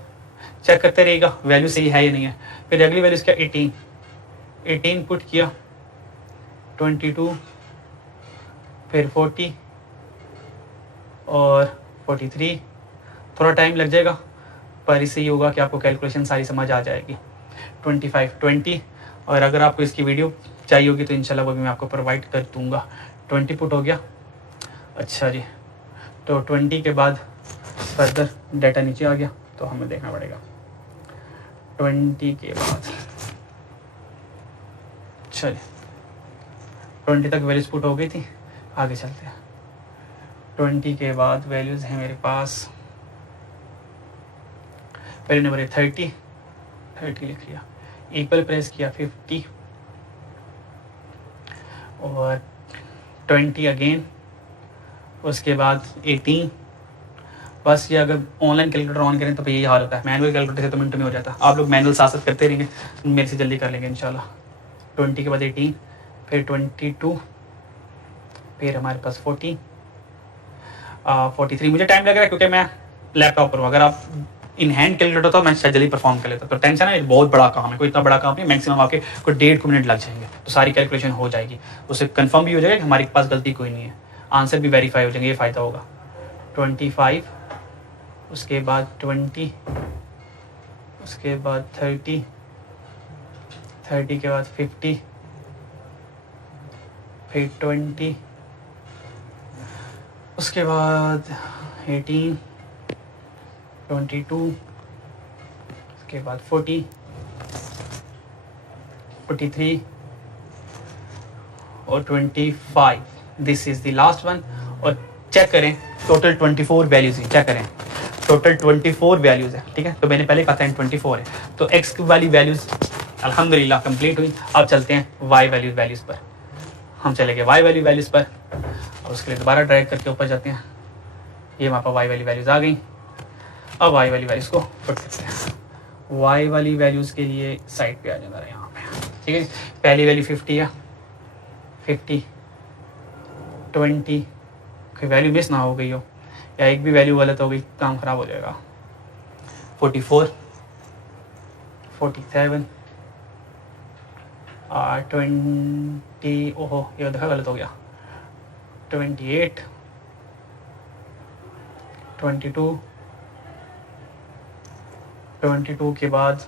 चेक करते रहेगा वैल्यू सही है या नहीं है। फिर अगली वैल्यूज क्या, 18 पुट किया, 22, फिर 40 और 43। थोड़ा टाइम लग जाएगा, पर इससे ये होगा कि आपको कैलकुलेशन सारी समझ आ जाएगी। 25, 20, और अगर आपको इसकी वीडियो चाहिए होगी तो इंशाल्लाह वो भी मैं आपको प्रोवाइड कर दूंगा। 20 पुट हो गया। अच्छा जी, तो 20 के बाद फर्दर डाटा नीचे आ गया, तो हमें देखना पड़ेगा 20 के बाद। अच्छा जी, 20 तक वैल्यूज पुट हो गई थी, आगे चलते हैं। 20 के बाद वैल्यूज हैं मेरे पास, पहले नंबर है 30 लिख लिया, इक्वल प्रेस किया 50 और 20 अगेन, उसके बाद 18। बस ये अगर ऑनलाइन कैलकुलेटर ऑन करें तो यही हाल होता है, मैनुअल कैलकुलेटर से तो मिनट में हो जाता है। आप लोग मैनुअल साथ साथ करते रहेंगे, मेरे से जल्दी कर लेंगे इंशाल्लाह। 20 के बाद 18, फिर 22, फिर हमारे पास 40, 43। मुझे टाइम लग रहा है क्योंकि मैं लैपटॉप पर हूँ, अगर आप इन हैंड कैलकुलेटर होता मैं शायद जल्दी परफॉर्म कर लेता। तो टेंशन है, बहुत बड़ा काम है, कोई इतना बड़ा काम नहीं, मैक्सिमम आपके कोई 1.5 मिनट लग जाएंगे, तो सारी कैलकुलेशन हो जाएगी। उससे कंफर्म भी हो जाएगा कि हमारे पास गलती कोई नहीं है, आंसर भी वेरीफाई हो जाएंगे, ये फ़ायदा होगा। 25, उसके बाद 20, उसके बाद 30 के बाद 50, फिर 20, उसके बाद 18, 22, उसके बाद 40, 43 और 25। This is the last one. और चेक करें टोटल 24 वैल्यूज हैं, क्या करें टोटल 24 वैल्यूज है। ठीक है, तो मैंने पहले कहा था 24 है, तो x वाली वैल्यूज अल्हम्दुलिल्लाह कंप्लीट हुई। अब चलते हैं y वैल्यूज पर, हम चले गए y वैल्यूज पर, और उसके लिए दोबारा ड्रैग करके ऊपर जाते हैं। ये हमारे पास y वैल्यूज आ गई, अब y वाली वैल्यूज को पुट करते हैं। y वाली वैल्यूज के लिए साइड पे आ जाना है यहाँ पे, ठीक है। पहली वैल्यू 50 है, 50 20, कोई वैल्यू मिस ना हो गई हो या एक भी वैल्यू गलत हो गई काम खराब हो जाएगा। 44 47 20, ओहो ये देखा गलत हो गया। 28 22 22 के बाद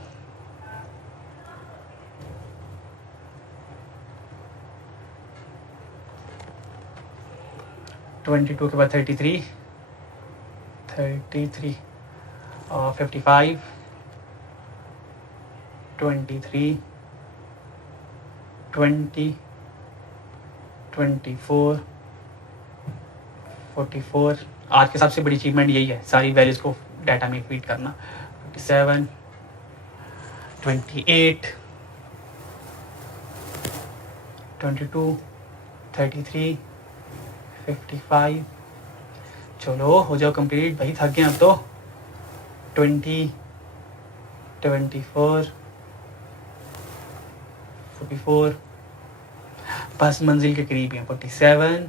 22 के बाद 33 और 55 23 20 24 44। आज के सबसे बड़ी अचीवमेंट यही है, सारी वैल्यूज को डाटा में फीड करना। 57 28 22 33 55। चलो हो जाओ कंप्लीट भाई, थक गए अब तो। 20 24 44, बस मंजिल के करीब है। 47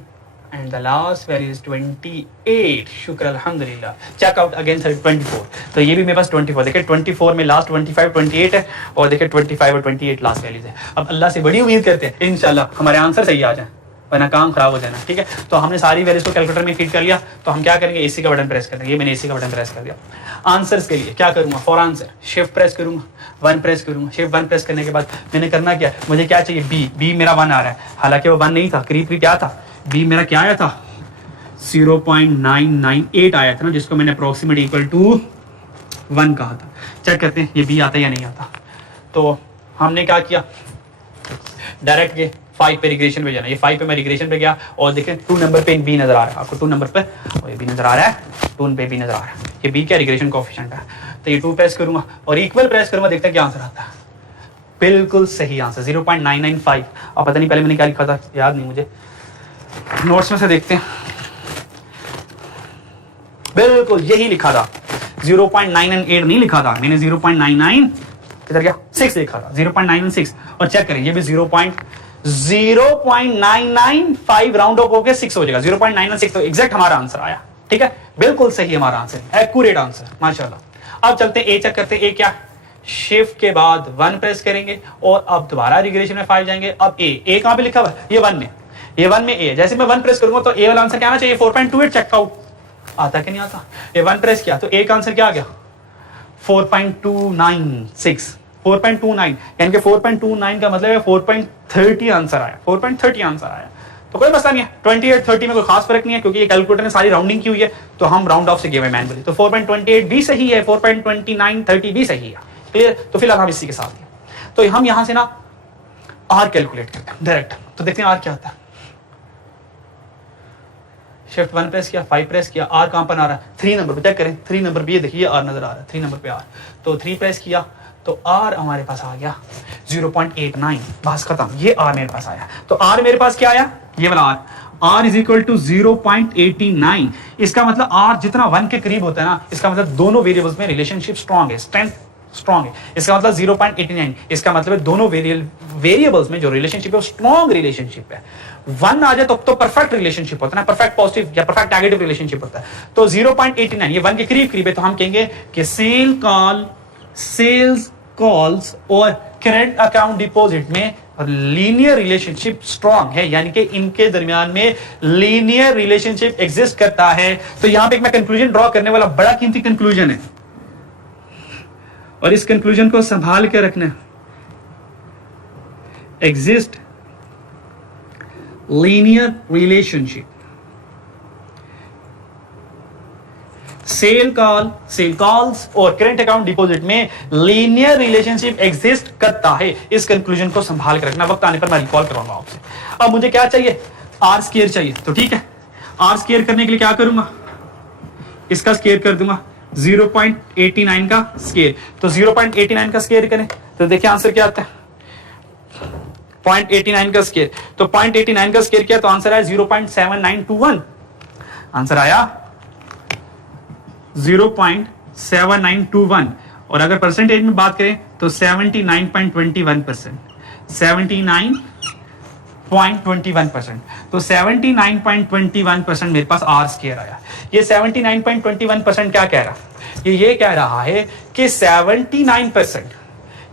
and the last value is 28। शुक्र अल्हम्दुलिल्लाह। Check out again 24। तो ये भी मेरे पास 24, देखिए 24 में लास्ट 25 28 है और देखिए 25 और 28 लास्ट वैल्यूज है। अब अल्लाह से बड़ी उम्मीद करते हैं इंशाल्लाह हमारे आंसर सही आ जाए, वरना काम खराब हो जाना, ठीक है। तो हमने सारी वैल्यूज को कैलकुलेटर में फीड कर लिया, तो हम क्या करेंगे, एसी का बटन प्रेस कर देंगे। ये मैंने एसी का बटन प्रेस कर दिया। आंसर्स के लिए क्या करूंगा, फॉर आंसर शिफ्ट प्रेस करूंगा, 1 प्रेस करूंगा। शिफ्ट 1 प्रेस करने के बाद मैंने करना क्या, मुझे क्या चाहिए, बी मेरा 1 आ रहा है, हालांकि वो 1 नहीं था, करीब क्या था, बी मेरा क्या आया था 0.998 आया था ना, जिसको मैंने अप्रोक्सीमेट इक्वल टू 1 कहा था। चेक करते हैं ये बी आता है या नहीं आता। तो हमने क्या किया, डायरेक्ट के 5 पे रिग्रेशन पे जाना। ये 5 पे मैं रिग्रेशन पे गया और देखें 2 नंबर पे बी नजर आ रहा है आपको, 2 नंबर पे और ये बी नजर आ रहा है, 2 पे बी नजर आ रहा है। ये बी क्या रिग्रेशन कोएफिशिएंट है। तो ये 2 प्रेस करूंगा और इक्वल प्रेस करूंगा, देखते हैं क्या आंसर आता है। बिल्कुल सही आंसर 0.995। और पता नहीं पहले मैंने क्या लिखा था, याद नहीं मुझे, नोट्स में से देखते हैं। बिल्कुल यही लिखा था, 0.998 नहीं लिखा था मैंने, 0.99 किधर गया 6 लिखा था, 0.996। और चेक करें ये भी 0.995 राउंड ऑफ होकर 6 हो जाएगा, 0.996। तो एग्जैक्ट हमारा आंसर आया, ठीक है, बिल्कुल सही हमारा आंसर, एक्यूरेट आंसर, माशाल्लाह। अब चलते हैं ए चेक करते हैं। ए क्या, शिफ्ट के बाद 1 प्रेस करेंगे और अब दोबारा रिग्रेशन में 5 जाएंगे। अब ए कहां पे लिखा हुआ है, ये 1 में, ये 1 में ए। जैसे मैं 1 प्रेस करूंगा तो ए वाला आंसर क्या आना चाहिए, 4.28। चेकआउट आता कि नहीं आता, ये 1 प्रेस किया तो ए का आंसर क्या आ गया 4.296, 4.29, यानी कि 4.29 का मतलब है 4.30 आंसर आया, 4.30 आंसर आया। तो कोई मसला नहीं है, 28 30 में कोई खास फर्क नहीं है, क्योंकि ये कैलकुलेटर ने सारी राउंडिंग की हुई है, तो हम राउंड ऑफ से गिवे मैनुअली। तो 4.28 भी सही है, 4.29 30 भी सही है, क्लियर। तो फिलहाल हम इसी के साथ हैं। तो हम यहां से ना आर कैलकुलेट करते हैं डायरेक्ट। तो देखते हैं आर क्या होता है। शिफ्ट 1 प्रेस किया, 5 प्रेस किया, आर कहां पर आ रहा है 3 नंबर पे। चेक करें 3 नंबर पे, ये देखिए आर नजर आ रहा है 3 नंबर पे आर। तो 3 प्रेस किया तो आर हमारे पास आ गया 0.89, बस खत्म। ये आर मेरे पास आया। तो आर मेरे पास क्या आया, ये वाला आर इज इक्वल टू 0.89। इसका मतलब आर जितना 1 के करीब होता है ना, इसका मतलब दोनों वेरिएबल्स में रिलेशनशिप स्ट्रांग है, स्ट्रेंथ स्ट्रांग है। इसका मतलब 0.89, इसका मतलब है दोनों वेरिएबल्स में जो रिलेशनशिप है वो स्ट्रांग रिलेशनशिप है। 1 आ जाए तो परफेक्ट रिलेशनशिप होता है ना, परफेक्ट पॉजिटिव या परफेक्ट नेगेटिव रिलेशनशिप होता है। तो 0.89 ये 1 के करीब करीब है, तो हम कहेंगे कि सेल्स कॉल्स और करेंट अकाउंट डिपॉजिट में लीनियर रिलेशनशिप स्ट्रांग है, यानी कि इनके दरमियान में लीनियर रिलेशनशिप एग्जिस्ट करता है। तो यहां पे एक मैं कंक्लूजन ड्रॉ करने वाला, बड़ा कीमती कंक्लूजन है और इस कंक्लूजन को संभाल के रखना। Exist linear relationship, sale calls और करेंट अकाउंट डिपॉजिट में लीनियर रिलेशनशिप एग्जिस्ट करता है। इस कंक्लूजन को संभाल कर रखना, वक्त आने पर मैं रिकॉल करवाऊंगा आपसे। अब मुझे क्या चाहिए, आर स्क्वायर चाहिए। तो ठीक है, आर स्क्वायर करने के लिए क्या करूंगा, इसका स्क्वायर कर दूंगा 0.89 का स्क्वायर। तो 0.89 का स्क्वायर करें तो देखिए आंसर क्या आता है 0.89 का स्क्वायर। तो 0.89 का स्क्वायर किया तो आंसर आया 0.7921। आंसर आया 7921, और अगर परसेंटेज में बात करें तो 79.21%, 79.21%। तो 79.21% मेरे पास आर स्क्वायर आया। ये 79.21% क्या कह रहा है? ये कह रहा है कि 79%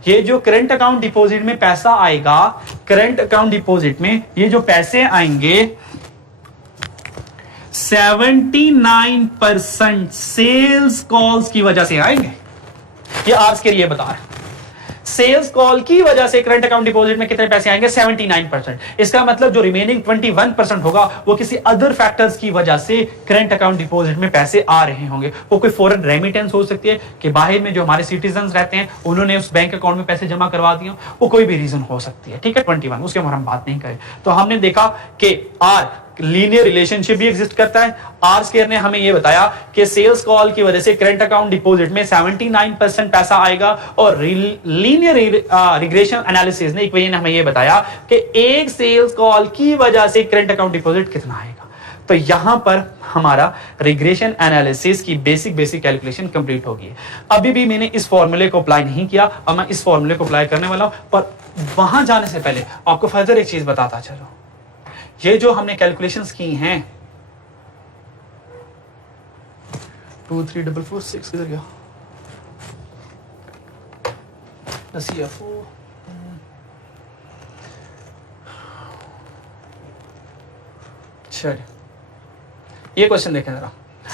ये जो करंट अकाउंट डिपॉजिट में पैसा आएगा, करंट अकाउंट डिपॉजिट में ये जो पैसे आएंगे 79% सेल्स कॉल्स की वजह से आएंगे। ये आर स्क्वायर ये बता रहा है सेल्स कॉल की वजह से करंट अकाउंट डिपॉजिट में कितने पैसे आएंगे 79%। इसका मतलब जो रिमेनिंग 21% होगा वो किसी अदर फैक्टर्स की वजह से करंट अकाउंट डिपॉजिट में पैसे आ रहे होंगे। वो कोई फॉरेन रेमिटेंस हो सकती है कि बाहर में जो हमारे सिटीजन रहते हैं उन्होंने उस बैंक अकाउंट में पैसे जमा करवा दिए, वो कोई भी रीजन हो सकती है। ठीक है, 21 उसके ऊपर हम बात नहीं करें। तो हमने देखा कि आर लीनियर रिलेशनशिप भी एग्जिस्ट करता है। आर स्क्वायर ने हमें यह बताया कि सेल्स कॉल की वजह से करंट अकाउंट डिपॉजिट में 79% पैसा आएगा, और लीनियर रिग्रेशन एनालिसिस ने इक्वेशन हमें यह बताया कि एक सेल्स कॉल की वजह से करंट अकाउंट डिपॉजिट कितना आएगा। तो यहां पर हमारा रिग्रेशन एनालिसिस की बेसिक कैलकुलेशन कंप्लीट होगी। अभी भी मैंने इस फॉर्मूले को अप्लाई नहीं किया और मैं इस फॉर्मूले को अप्लाई करने वाला हूं, पर वहां जाने से पहले आपको फर्दर एक चीज बताता चलो। ये जो हमने कैलकुलेशंस की हैं 23446 किधर गया? चलिए ये क्वेश्चन देखें जरा।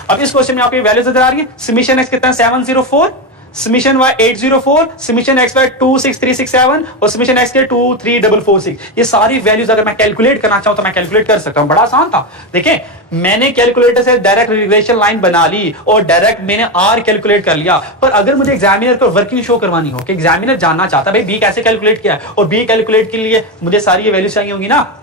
अब इस क्वेश्चन में आपको वैल्यू नजर आ रही है। समीशन एक्स कितना है 704, summation y 804, summation x y 26367 और समीशन x के 23446। ये सारी वैल्यूज अगर मैं कैलकुलेट करना चाहूं तो मैं कैलकुलेट कर सकता हूं। बड़ा आसान था। देखें मैंने कैलकुलेटर से डायरेक्ट रिग्रेशन लाइन बना ली और डायरेक्ट मैंने r कैलकुलेट कर लिया। पर अगर मुझे एग्जामिनर को वर्किंग शो करवानी हो कि एग्जामिनर जानना चाहता है भाई b कैसे कैलकुलेट किया और b कैलकुलेट के लिए मुझे सारी ये वैल्यूज चाहिए होंगी ना।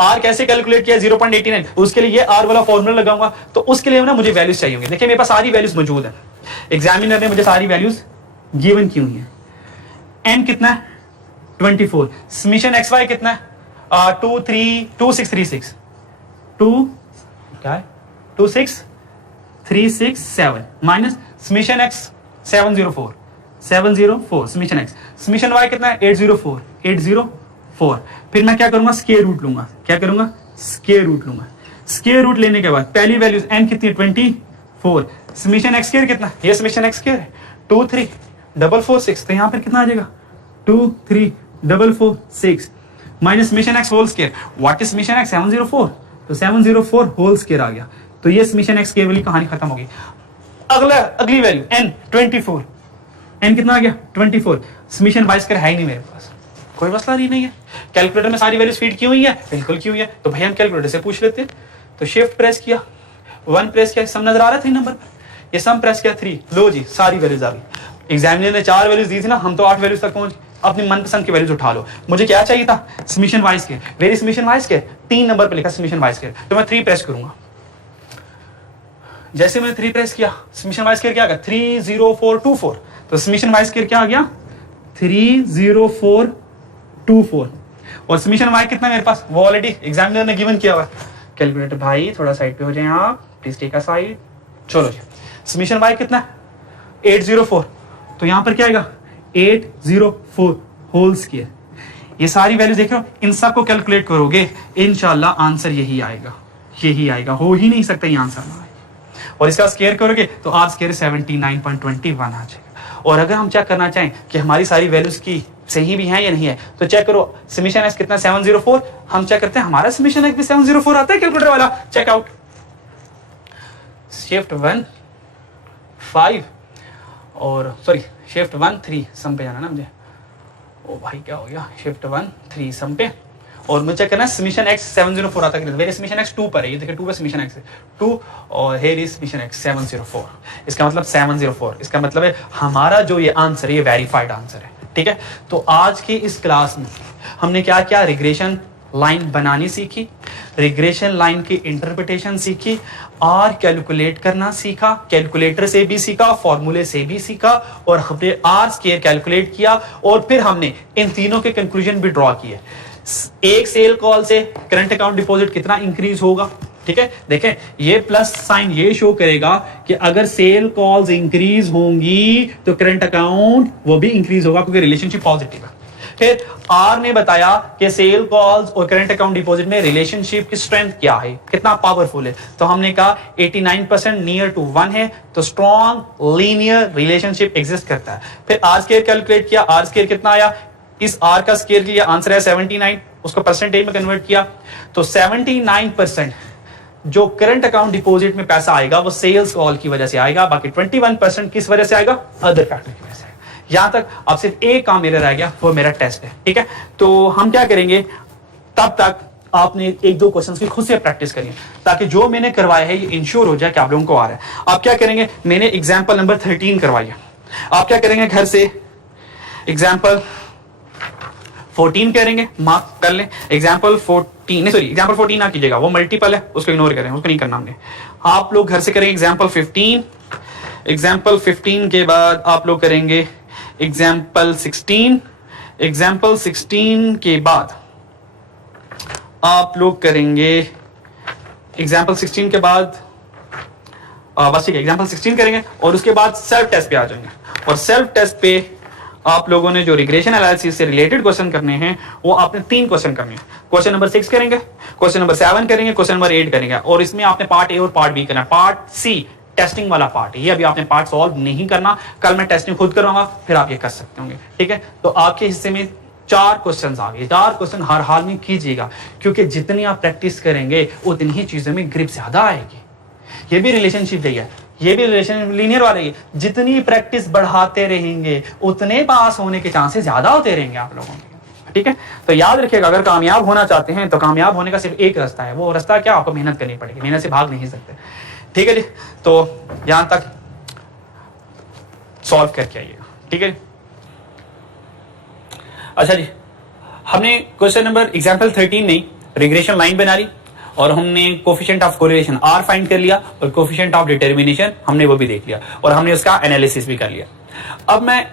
R कैसे कैलकुलेट किया 0.89, उसके लिए ये R वाला फॉर्मूला लगाऊंगा, तो उसके लिए ना मुझे वैल्यूज चाहिए होंगी। देखिए मेरे पास सारी वैल्यूज मौजूद है, एग्जामिनर ने मुझे सारी वैल्यूज गिवन की हुई है। n कितना है 24, समीशन एक्स वाई कितना है 2636 26367 minus summation x 704 summation x, summation y कितना है 804। फिर मैं क्या करूंगा स्क्वायर रूट लूंगा। क्या करूंगा स्क्वायर रूट लूंगा। स्क्वायर रूट लेने के बाद पहली वैल्यूज n कितनी 24, समीशन एक्स स्क्वायर कितना, ये समीशन एक्स स्क्वायर है 23446, तो यहां पर कितना आ जाएगा 23446 minus summation x whole square. What is summation x 704, तो 704 होल स्क्वायर आ गया। तो ये समीशन एक्स स्क्वायर वाली कहानी खत्म होगी। अगली वैल्यू n 24, n कितना आ गया 24, समीशन वाई स्क्वायर है ही नहीं मेरे पास, कोई मसला नहीं है। कैलकुलेटर में सारी वैल्यूज फीड की हुई है, बिल्कुल की हुई है, तो भाई हम कैलकुलेटर से पूछ लेते हैं। तो शिफ्ट प्रेस किया, 1 प्रेस किया, सम नजर आ रहा है 3 नंबर पर, ये सम प्रेस किया 3, लो जी सारी वैल्यूज आ गई। एग्जामिनर ने 4 वैल्यूज दी थी ना, हम तो 8 वैल्यूज तक पहुंच। अपनी मनपसंद की वैल्यूज उठा लो। मुझे क्या चाहिए था summation y square, very summation y square 3 number पर लिखा समीशन वाई स्क्वायर, तो मैं 3 प्रेस करूंगा। जैसे मैंने 3 प्रेस किया समीशन वाई स्क्वायर क्या आ गया 30424, तो समीशन वाई स्क्वायर क्या आ गया 30424, और समीशन वाई कितना मेरे पास वो ऑलरेडी एग्जामिनर ने गिवन किया हुआ। कैलकुलेटर भाई थोड़ा साइड पे हो जाए आप, प्लीज टेक अ साइड। चलो जी समीशन वाई कितना 804, तो यहां पर क्या आएगा 804 होल स्क्वायर। ये सारी वैल्यू देख रहे हो, इन सब को कैलकुलेट करोगे इंशाल्लाह आंसर यही आएगा, हो ही नहीं सकता ये आंसर ना आए। और इसका स्क्वायर करोगे तो आर स्क्वायर 79.21 आ जाएगा। और अगर हम चेक करना चाहें कि हमारी सारी वैल्यूज की सही भी है या नहीं है, तो चेक करो समीशन एक्स कितना 704, हम चेक करते हैं हमारा समीशन एक्स भी 704 आता है कैलकुलेटर वाला, चेक आउट। शिफ्ट 1 5 और सॉरी शिफ्ट 1 3 सम पे जाना ना मुझे, ओ भाई क्या हो गया शिफ्ट 1 3 सम पे, और मुझे चेक करना है समीशन एक्स 704 आता है, मेरे समीशन एक्स 2 पर है, ये देखिए 2 पे समीशन एक्स है 2 और हेयर इज समीशन एक्स 704, इसका मतलब 704, इसका मतलब है हमारा जो ये आंसर है ये वेरीफाइड आंसर है। ठीक है, तो आज की इस क्लास में हमने क्या क्या रिग्रेशन लाइन बनानी सीखी, रिग्रेशन लाइन की इंटरप्रिटेशन सीखी, आर कैलकुलेट करना सीखा, कैलकुलेटर से भी सीखा, फॉर्मूले से भी सीखा, और हमने आर स्क्वायर कैलकुलेट किया, और फिर हमने इन तीनों के कंक्लूजन भी ड्रॉ किए। एक सेल कॉल से करंट अकाउंट डिपॉजिट कितना इंक्रीज होगा, ठीक है, देखें ये प्लस साइन ये शो करेगा कि अगर सेल कॉल्स इंक्रीज होंगी तो करंट अकाउंट वो भी इंक्रीज होगा क्योंकि रिलेशनशिप पॉजिटिव है। फिर आर ने बताया कि सेल कॉल्स और करंट अकाउंट डिपॉजिट में रिलेशनशिप की स्ट्रेंथ क्या है, कितना पावरफुल है। तो हमने कहा 89% नियर टू 1 है, तो स्ट्रॉन्ग लीनियर रिलेशनशिप एग्जिस्ट करता है। फिर आर स्क्वायर कैलकुलेट किया, आर स्क्वायर कितना आया, इस आर का स्क्वायर के लिए आंसर है 79, उसको परसेंटेज में कन्वर्ट किया तो 79% जो करंट अकाउंट डिपॉजिट में पैसा आएगा वो सेल्स कॉल की वजह से आएगा, बाकी 21% किस वजह से आएगा, अदर फैक्टर की वजह से। यहां तक अब सिर्फ एक काम मेरा रह गया, वो मेरा टेस्ट है। ठीक है, तो हम क्या करेंगे, तब तक आपने एक दो क्वेश्चंस की खुद से प्रैक्टिस करिए ताकि जो मैंने करवाया है ये इंश्योर हो जाए कि आप लोगों को आ रहा है। आप क्या करेंगे, मैंने एग्जाम्पल नंबर 13 करवाई है, आप क्या करेंगे घर से एग्जाम्पल 14 करेंगे, मार्क कर लें। एग्जाम्पल 14 नहीं, सॉरी एग्जाम्पल 14 ना कीजिएगा, वो मल्टीपल है, उसको इग्नोर करें, उसको नहीं करना हमने। आप लोग घर से करेंगे एग्जाम्पल 15, एग्जाम्पल 15 के बाद आप लोग करेंगे एग्जाम्पल 16, एग्जाम्पल 16 के बाद आप लोग करेंगे एग्जाम्पल 16 के बाद बस ठीक है, एग्जाम्पल 16 करेंगे और उसके बाद सेल्फ टेस्ट पे आ जाएंगे। और सेल्फ टेस्ट पे आप लोगों ने जो रिग्रेशन एनालिसिस से रिलेटेड क्वेश्चन करने हैं वो आपने 3 क्वेश्चन करने हैं। क्वेश्चन नंबर 6 करेंगे, क्वेश्चन नंबर 7 करेंगे, क्वेश्चन नंबर 8 करेंगे, और इसमें आपने पार्ट ए और पार्ट बी करना है। पार्ट सी टेस्टिंग वाला पार्ट है, ये अभी आपने पार्ट सॉल्व नहीं करना, कल मैं टेस्टिंग खुद करवाऊंगा, फिर आप ये कर सकते होंगे। ठीक है, तो आपके हिस्से में 4 क्वेश्चन आ गए। 4 क्वेश्चन हर हाल में कीजिएगा क्योंकि जितनी आप प्रैक्टिस करेंगे उतनी ही चीजों में ग्रिप ज्यादा आएगी। ये भी रिलेशनशिप है, ये भी रिलेशन लीनियर वाला है, जितनी प्रैक्टिस बढ़ाते रहेंगे उतने पास होने के चांसेस ज्यादा होते रहेंगे आप लोगों के। ठीक है, तो याद रखिएगा अगर कामयाब होना चाहते हैं तो कामयाब होने का सिर्फ एक रास्ता है, वो रास्ता क्या, आपको मेहनत करनी पड़ेगी, मेहनत से भाग नहीं सकते। ठीक है जी, तो यहां तक सॉल्व करके आइएगा। ठीक है जी, अच्छा जी, हमने क्वेश्चन नंबर एग्जाम्पल 13 में रिग्रेशन लाइन बना ली और हमने coefficient of correlation r find कर लिया और कोफिशिएंट ऑफ डिटर्मिनेशन हमने वो भी देख लिया और हमने उसका एनालिसिस भी कर लिया। अब मैं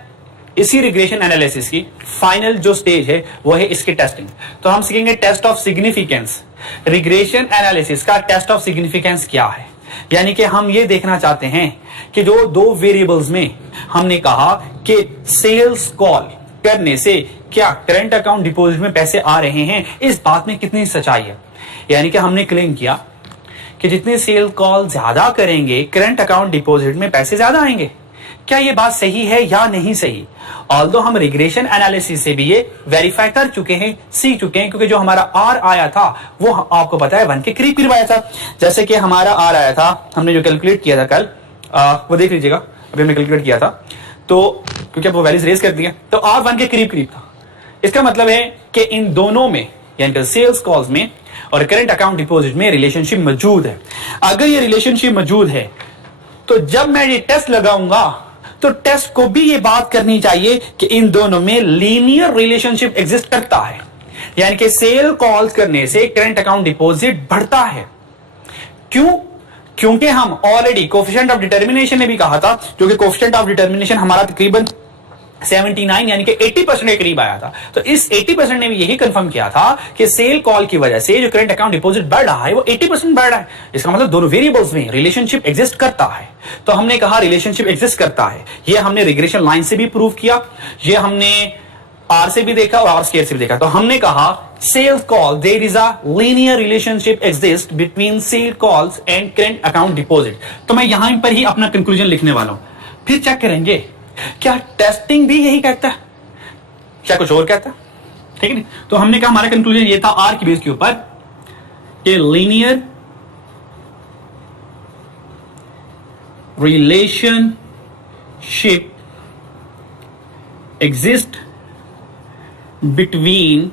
इसी रिग्रेशन एनालिसिस की फाइनल जो स्टेज है वो है इसकी टेस्टिंग। तो हम सीखेंगे test of significance. Regression analysis का टेस्ट ऑफ सिग्निफिकेंस क्या है, यानी कि हम ये देखना चाहते हैं कि जो 2 वेरिएबल्स में हमने कहा कि सेल्स कॉल करने से क्या करंट अकाउंट डिपॉजिट में पैसे आ रहे हैं, इस बात में कितनी सच्चाई है। यानी कि हमने क्लेम किया कि जितने सेल कॉल ज्यादा करेंगे करंट अकाउंट डिपॉजिट में पैसे ज्यादा आएंगे। क्या ये बात सही है या नहीं सही? ऑल्दो हम रिग्रेशन एनालिसिस से भी ये वेरीफाई कर चुके हैं, सीख चुके हैं, क्योंकि जो हमारा आर आया था वो आपको पता है 1 के करीब करीब आया था। जैसे कि हमारा आर आया था, हमने जो कैलकुलेट किया था कल, वो देख लीजिएगा, अभी हमने कैलकुलेट किया था, तो क्योंकि अब वो वैल्यूज रेज कर दिया तो आर 1 के करीब करीब था। इसका मतलब है कि इन दोनों में यानी कि सेल्स कॉल्स में और करंट अकाउंट डिपॉजिट में रिलेशनशिप मौजूद है। अगर ये रिलेशनशिप मौजूद है तो जब मैं ये टेस्ट लगाऊंगा तो टेस्ट को भी ये बात करनी चाहिए कि इन दोनों में लीनियर रिलेशनशिप एग्जिस्ट करता है, यानी कि सेल कॉल्स करने से करंट अकाउंट डिपॉजिट बढ़ता है। क्यों? क्योंकि हम ऑलरेडी कोफिशिएंट ऑफ डिटर्मिनेशन ने भी कहा था, क्योंकि कोफिशिएंट ऑफ डिटर्मिनेशन हमारा तकरीबन 79 यानी कि 80% के करीब आया था। तो इस 80% ने भी यही कंफर्म किया था कि सेल कॉल की वजह से जो करंट अकाउंट डिपॉजिट बढ़ रहा है वो 80% बढ़ रहा है। इसका मतलब दोनों वेरिएबल्स में रिलेशनशिप एग्जिस्ट करता है। तो हमने कहा रिलेशनशिप एग्जिस्ट करता है, ये हमने रिग्रेशन लाइन से भी प्रूव किया, ये हमने आर से भी देखा और आर स्क्वायर से भी देखा। तो हमने कहा sales call there is a linear relationship exist between sale calls and current account deposit. तो मैं यहां पर ही अपना कंक्लूजन लिखने वाला हूं, फिर चेक करेंगे क्या टेस्टिंग भी यही कहता है, क्या कुछ और कहता है। ठीक है, तो हमने कहा हमारा कंक्लूजन ये था आर की बेस के ऊपर कि linear relationship exist between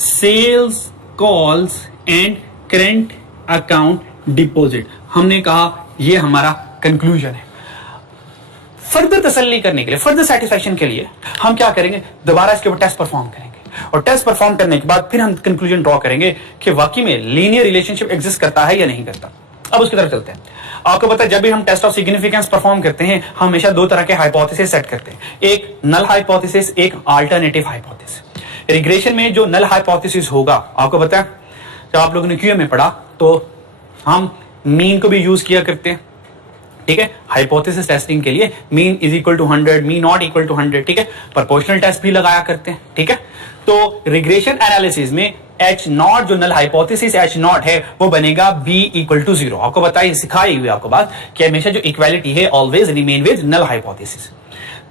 sales calls and current account deposit. हमने कहा ये हमारा कंक्लूजन है। फर्दर तसल्ली करने के लिए, फर्दर सेटिस्फैक्शन के लिए हम क्या करेंगे, दोबारा इसके ऊपर टेस्ट परफॉर्म करेंगे और टेस्ट परफॉर्म करने के बाद फिर हम कंक्लूजन ड्रॉ करेंगे कि वाकई में लीनियर रिलेशनशिप एग्जिस्ट करता है या नहीं करता। अब उसकी तरफ चलते हैं। आपको पता है जब भी हम टेस्ट ऑफ सिग्निफिकेंस परफॉर्म करते हैं हम हमेशा 2 तरह के हाइपोथेसिस सेट करते हैं, एक नल हाइपोथेसिस, एक अल्टरनेटिव हाइपोथेसिस। रिग्रेशन में जो नल हाइपोथेसिस होगा, आपको पता है जब आप लोगों ने क्यूएम में पढ़ा तो हम मीन को भी यूज किया करते हैं, ठीक है, हाइपोथेसिस टेस्टिंग के लिए mean is equal to 100, mean not equal to 100, ठीक है, प्रोपोर्शनल टेस्ट भी लगाया करते हैं, ठीक है। तो रिग्रेशन एनालिसिस में H नॉट जो नल हाइपोथेसिस H नॉट है वो बनेगा B इक्वल टू 0। आपको बताइए, सिखाई हुई आपको बात कि हमेशा जो इक्वालिटी है always remain with null hypothesis.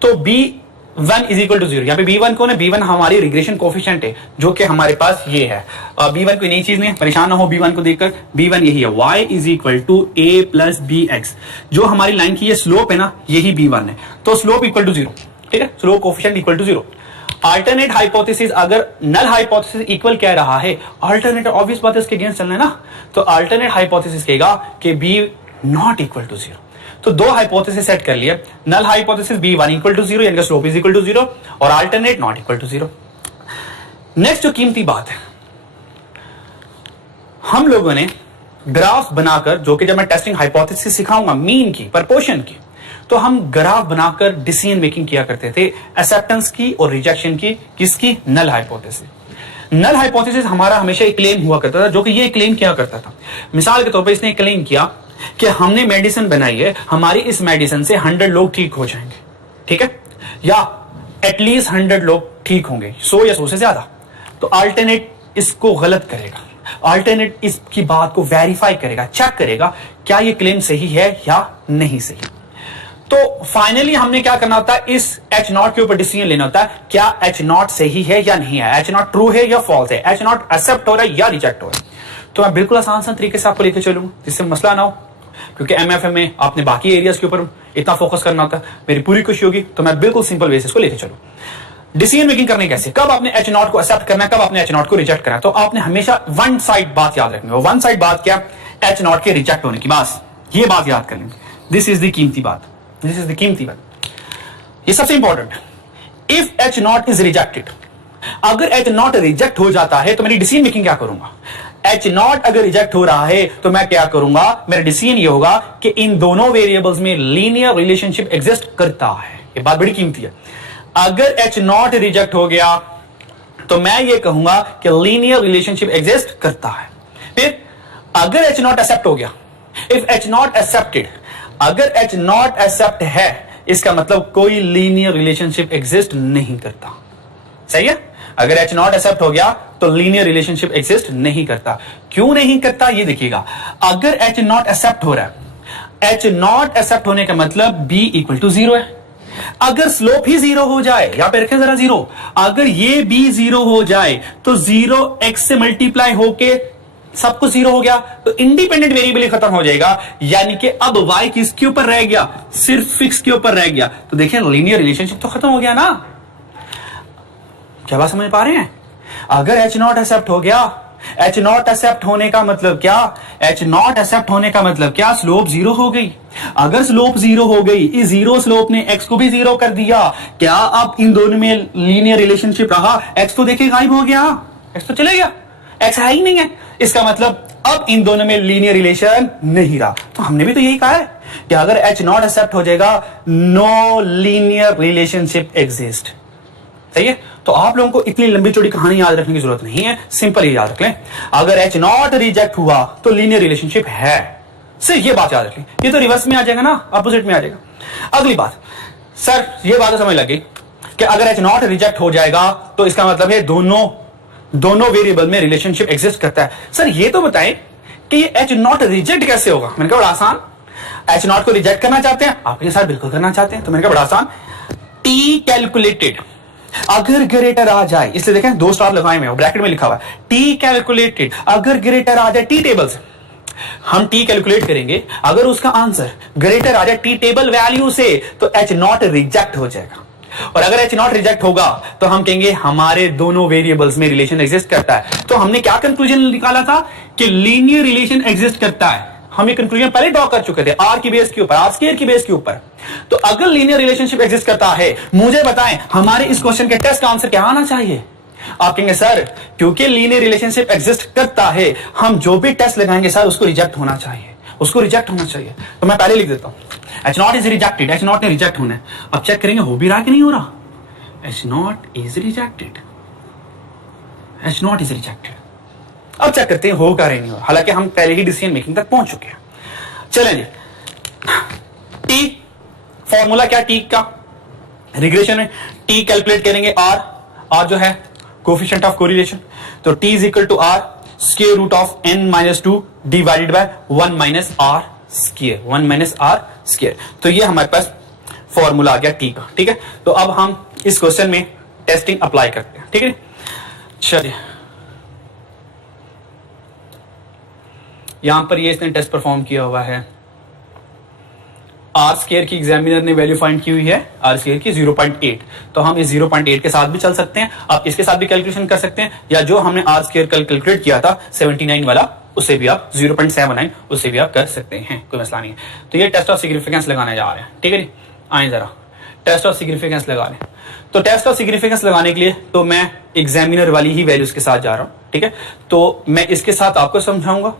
तो B1 इज इक्वल टू 0, यहाँ पे B1 कौन है? B1 हमारी रिग्रेशन कोफिशिएंट है जो कि हमारे पास ये है। B1 कोई नई चीज नहीं है, परेशान ना हो B1 को देखकर, B1 यही है, y is equal to a plus bx। जो हमारी लाइन की ये स्लोप है ना, यही B1 है, तो स्लोप इक्वल टू 0, ठीक है, slope coefficient equal to 0। Alternate hypothesis, अगर नल हाइपोथेसिस इक्वल कह रहा है, अल्टरनेट ऑब्वियस बात है इसके अगेंस्ट चलना है ना, तो अल्टरनेट हाइपोथेसिस कहेगा कि बी नॉट इक्वल टू 0। तो दो हाइपोथेसिस सेट कर लिया, null hypothesis B1 equal to 0 यानी स्लोप इज इक्वल टू 0 और alternate not equal to 0। Next जो कीमती बात है, हम लोगों ने ग्राफ बनाकर, जो कि जब मैं टेस्टिंग हाइपोथेसिस सिखाऊंगा मीन की, प्रपोर्शन की, तो हम ग्राफ बनाकर डिसीजन मेकिंग किया करते थे एक्सेप्टेंस की और रिजेक्शन की, किसकी? Null hypothesis. नल हाइपोथेसिस हमारा हमेशा एक क्लेम हुआ करता था, जो कि ये क्लेम किया करता था, मिसाल के तौर पर इसने क्लेम किया कि हमने मेडिसिन बनाई है, हमारी इस मेडिसिन से 100 लोग ठीक हो जाएंगे, ठीक है, या एटलीस्ट 100 लोग ठीक होंगे, 100 या 100 से ज्यादा। तो अल्टरनेट इसको गलत करेगा, अल्टरनेट इसकी बात को वेरीफाई करेगा, चेक करेगा क्या ये क्लेम सही है या नहीं सही। तो फाइनली हमने क्या करना होता है, इस H नॉट के ऊपर डिसीजन लेना होता है, क्या H नॉट सही है या नहीं है, H नॉट ट्रू है या फॉल्स है, H नॉट एक्सेप्ट हो रहा है या रिजेक्ट हो रहा है। तो मैं बिल्कुल आसान सा तरीके से आपको लेकर चलूंगा जिससे मसला ना हो, क्योंकि MFA में आपने बाकी एरियाज के ऊपर इतना फोकस करना होता है। मेरी पूरी कोशिश होगी तो मैं बिल्कुल सिंपल बेसिस को लेकर चलूँ। डिसीजन मेकिंग करने कैसे, कब आपने H नॉट को एक्सेप्ट करना है, कब आपने H नॉट को रिजेक्ट करना है। तो आपने हमेशा वन साइड बात याद रखनी है, वन साइड बात क्या, H नॉट के रिजेक्ट होने की, बस ये बात याद कर लेंगे। दिस इज द कीमती बात, दिस इज द कीमती बात, ये सबसे important. If H not is rejected, अगर H नॉट रिजेक्ट हो जाता है तो मेरी डिसीजन मेकिंग क्या करूंगा। H नॉट अगर रिजेक्ट हो रहा है तो मैं क्या करूंगा, मेरा डिसीजन ये होगा कि इन दोनों वेरिएबल्स में लीनियर रिलेशनशिप एग्जिस्ट करता है। ये बात बड़ी कीमती है। अगर H नॉट रिजेक्ट हो गया तो मैं ये कहूंगा कि लीनियर रिलेशनशिप एग्जिस्ट करता है। फिर अगर H नॉट एक्सेप्ट हो गया, इफ H नॉट एक्सेप्टेड, अगर H नॉट एक्सेप्ट है इसका मतलब कोई लीनियर रिलेशनशिप एग्जिस्ट नहीं करता, सही है। अगर H नॉट एक्सेप्ट हो गया तो लीनियर रिलेशनशिप एग्जिस्ट नहीं करता। क्यों नहीं करता ये देखिएगा, अगर H नॉट एक्सेप्ट हो रहा है, H नॉट एक्सेप्ट होने का मतलब B इक्वल टू 0 है। अगर स्लोप ही 0 हो जाए, यहां पे रखें जरा 0, अगर ये B 0 हो जाए तो 0 x से मल्टीप्लाई होके सब कुछ 0 हो गया, तो इंडिपेंडेंट वेरिएबल ही खत्म हो जाएगा, यानी कि अब y किसके ऊपर रह गया, सिर्फ फिक्स के ऊपर रह गया। तो देखिए लीनियर रिलेशनशिप तो खत्म हो गया ना। क्या बात समझ पा रहे हैं? अगर H नॉट एक्सेप्ट हो गया, H नॉट एक्सेप्ट होने का मतलब क्या, H नॉट एक्सेप्ट होने का मतलब क्या, स्लोप 0 हो गई। अगर स्लोप 0 हो गई, इस 0 स्लोप ने x को भी 0 कर दिया, क्या अब इन दोनों में लीनियर रिलेशनशिप रहा? x तो देखिए गायब हो गया, x तो चले गया, x है ही नहीं है, इसका मतलब अब इन दोनों में लीनियर रिलेशन नहीं रहा। तो हमने भी तो यही कहा है कि अगर H नॉट एक्सेप्ट हो जाएगा, नो लीनियर रिलेशनशिप एग्जिस्ट, सही है। तो आप लोगों को इतनी लंबी चौड़ी कहानी याद रखने की जरूरत नहीं है, सिंपल ही याद रख लें, अगर H नॉट रिजेक्ट हुआ तो लीनियर रिलेशनशिप है, सिर्फ ये बात याद रख लें। ये तो रिवर्स में आ जाएगा ना, अपोजिट में आ जाएगा। अगली बात, सर ये बात तो समझ लगी कि अगर H नॉट रिजेक्ट हो जाएगा तो इसका मतलब है दोनों वेरिएबल में रिलेशनशिप एग्जिस्ट करता है। सर ये तो बताएं कि ये H नॉट रिजेक्ट कैसे होगा। मैंने कहा बड़ा आसान, H नॉट को रिजेक्ट करना चाहते हैं आप, ये सर बिल्कुल करना चाहते हैं, तो मैंने कहा बड़ा आसान, T कैलकुलेटेड अगर ग्रेटर आ जाए, इसलिए देखें 2 स्टार लगाए हुए हैं, ब्रैकेट में लिखा हुआ है T कैलकुलेटेड, अगर ग्रेटर आ जाए T टेबल से, हम T कैलकुलेट करेंगे, अगर उसका आंसर ग्रेटर आ जाए T टेबल वैल्यू से तो H नॉट रिजेक्ट हो जाएगा। और अगर H नॉट रिजेक्ट होगा तो हम कहेंगे हमारे दोनों वेरिएबल्स में रिलेशन एग्जिस्ट करता है। तो हमने क्या कंक्लूजन निकाला था कि लीनियर रिलेशन एग्जिस्ट करता है। हम ये कंक्लूजन पहले ड्रॉ कर चुके थे, आर की बेस के ऊपर, आर स्क्वायर की बेस के ऊपर। तो अगर लीनियर रिलेशनशिप एग्जिस्ट करता है, मुझे बताएं हमारे इस क्वेश्चन के टेस्ट का आंसर क्या आना चाहिए। आप कहेंगे सर क्योंकि लीनियर रिलेशनशिप एग्जिस्ट करता है, हम जो भी टेस्ट लगाएंगे सर उसको रिजेक्ट होना चाहिए, उसको रिजेक्ट होना चाहिए। तो मैं पहले लिख देता हूं H not is rejected, H not ने रिजेक्ट होना है। अब चेक करेंगे हो भी रहा कि नहीं हो रहा। H not is rejected, H not is rejected, अब चेक करते हैं हो क्या नहीं हो, हालांकि हम पहले ही डिसीजन मेकिंग तक पहुंच चुके हैं। चलें जी, टी फॉर्मूला क्या टी का, रिग्रेशन में टी कैलकुलेट करेंगे आर जो है कोफिशिएंट ऑफ कोरिलेशन, तो t is equal to r square root of n minus 2 divided by 1 minus r square, 1 minus r square. तो ये हमारे पास फॉर्मूला आ गया टी का। ठीक है, तो अब हम इस क्वेश्चन में टेस्टिंग अप्लाई करते हैं। ठीक है, चलिए यहां पर ये इसने टेस्ट परफॉर्म किया हुआ है, आर स्क्वायर की एग्जामिनर ने वैल्यू फाइंड की हुई है आर स्क्वायर की 0.8, तो हम इस 0.8 के साथ भी चल सकते हैं, आप इसके साथ भी कैलकुलेशन कर सकते हैं, या जो हमने आर स्क्वायर कल कैलकुलेट किया था 79 वाला, उससे भी आप 0.79 उससे भी आप कर सकते हैं, कोई मसला नहीं है। तो ये टेस्ट ऑफ सिग्निफिकेंस लगाने जा रहे हैं। ठीक है जी, आए जरा टेस्ट ऑफ सिग्निफिकेंस लगा लें। तो टेस्ट ऑफ सिग्निफिकेंस लगाने के लिए तो मैं एग्जामिनर वाली ही वैल्यूज के साथ जा रहा हूं। ठीक है, तो मैं इसके साथ आपको समझाऊंगा,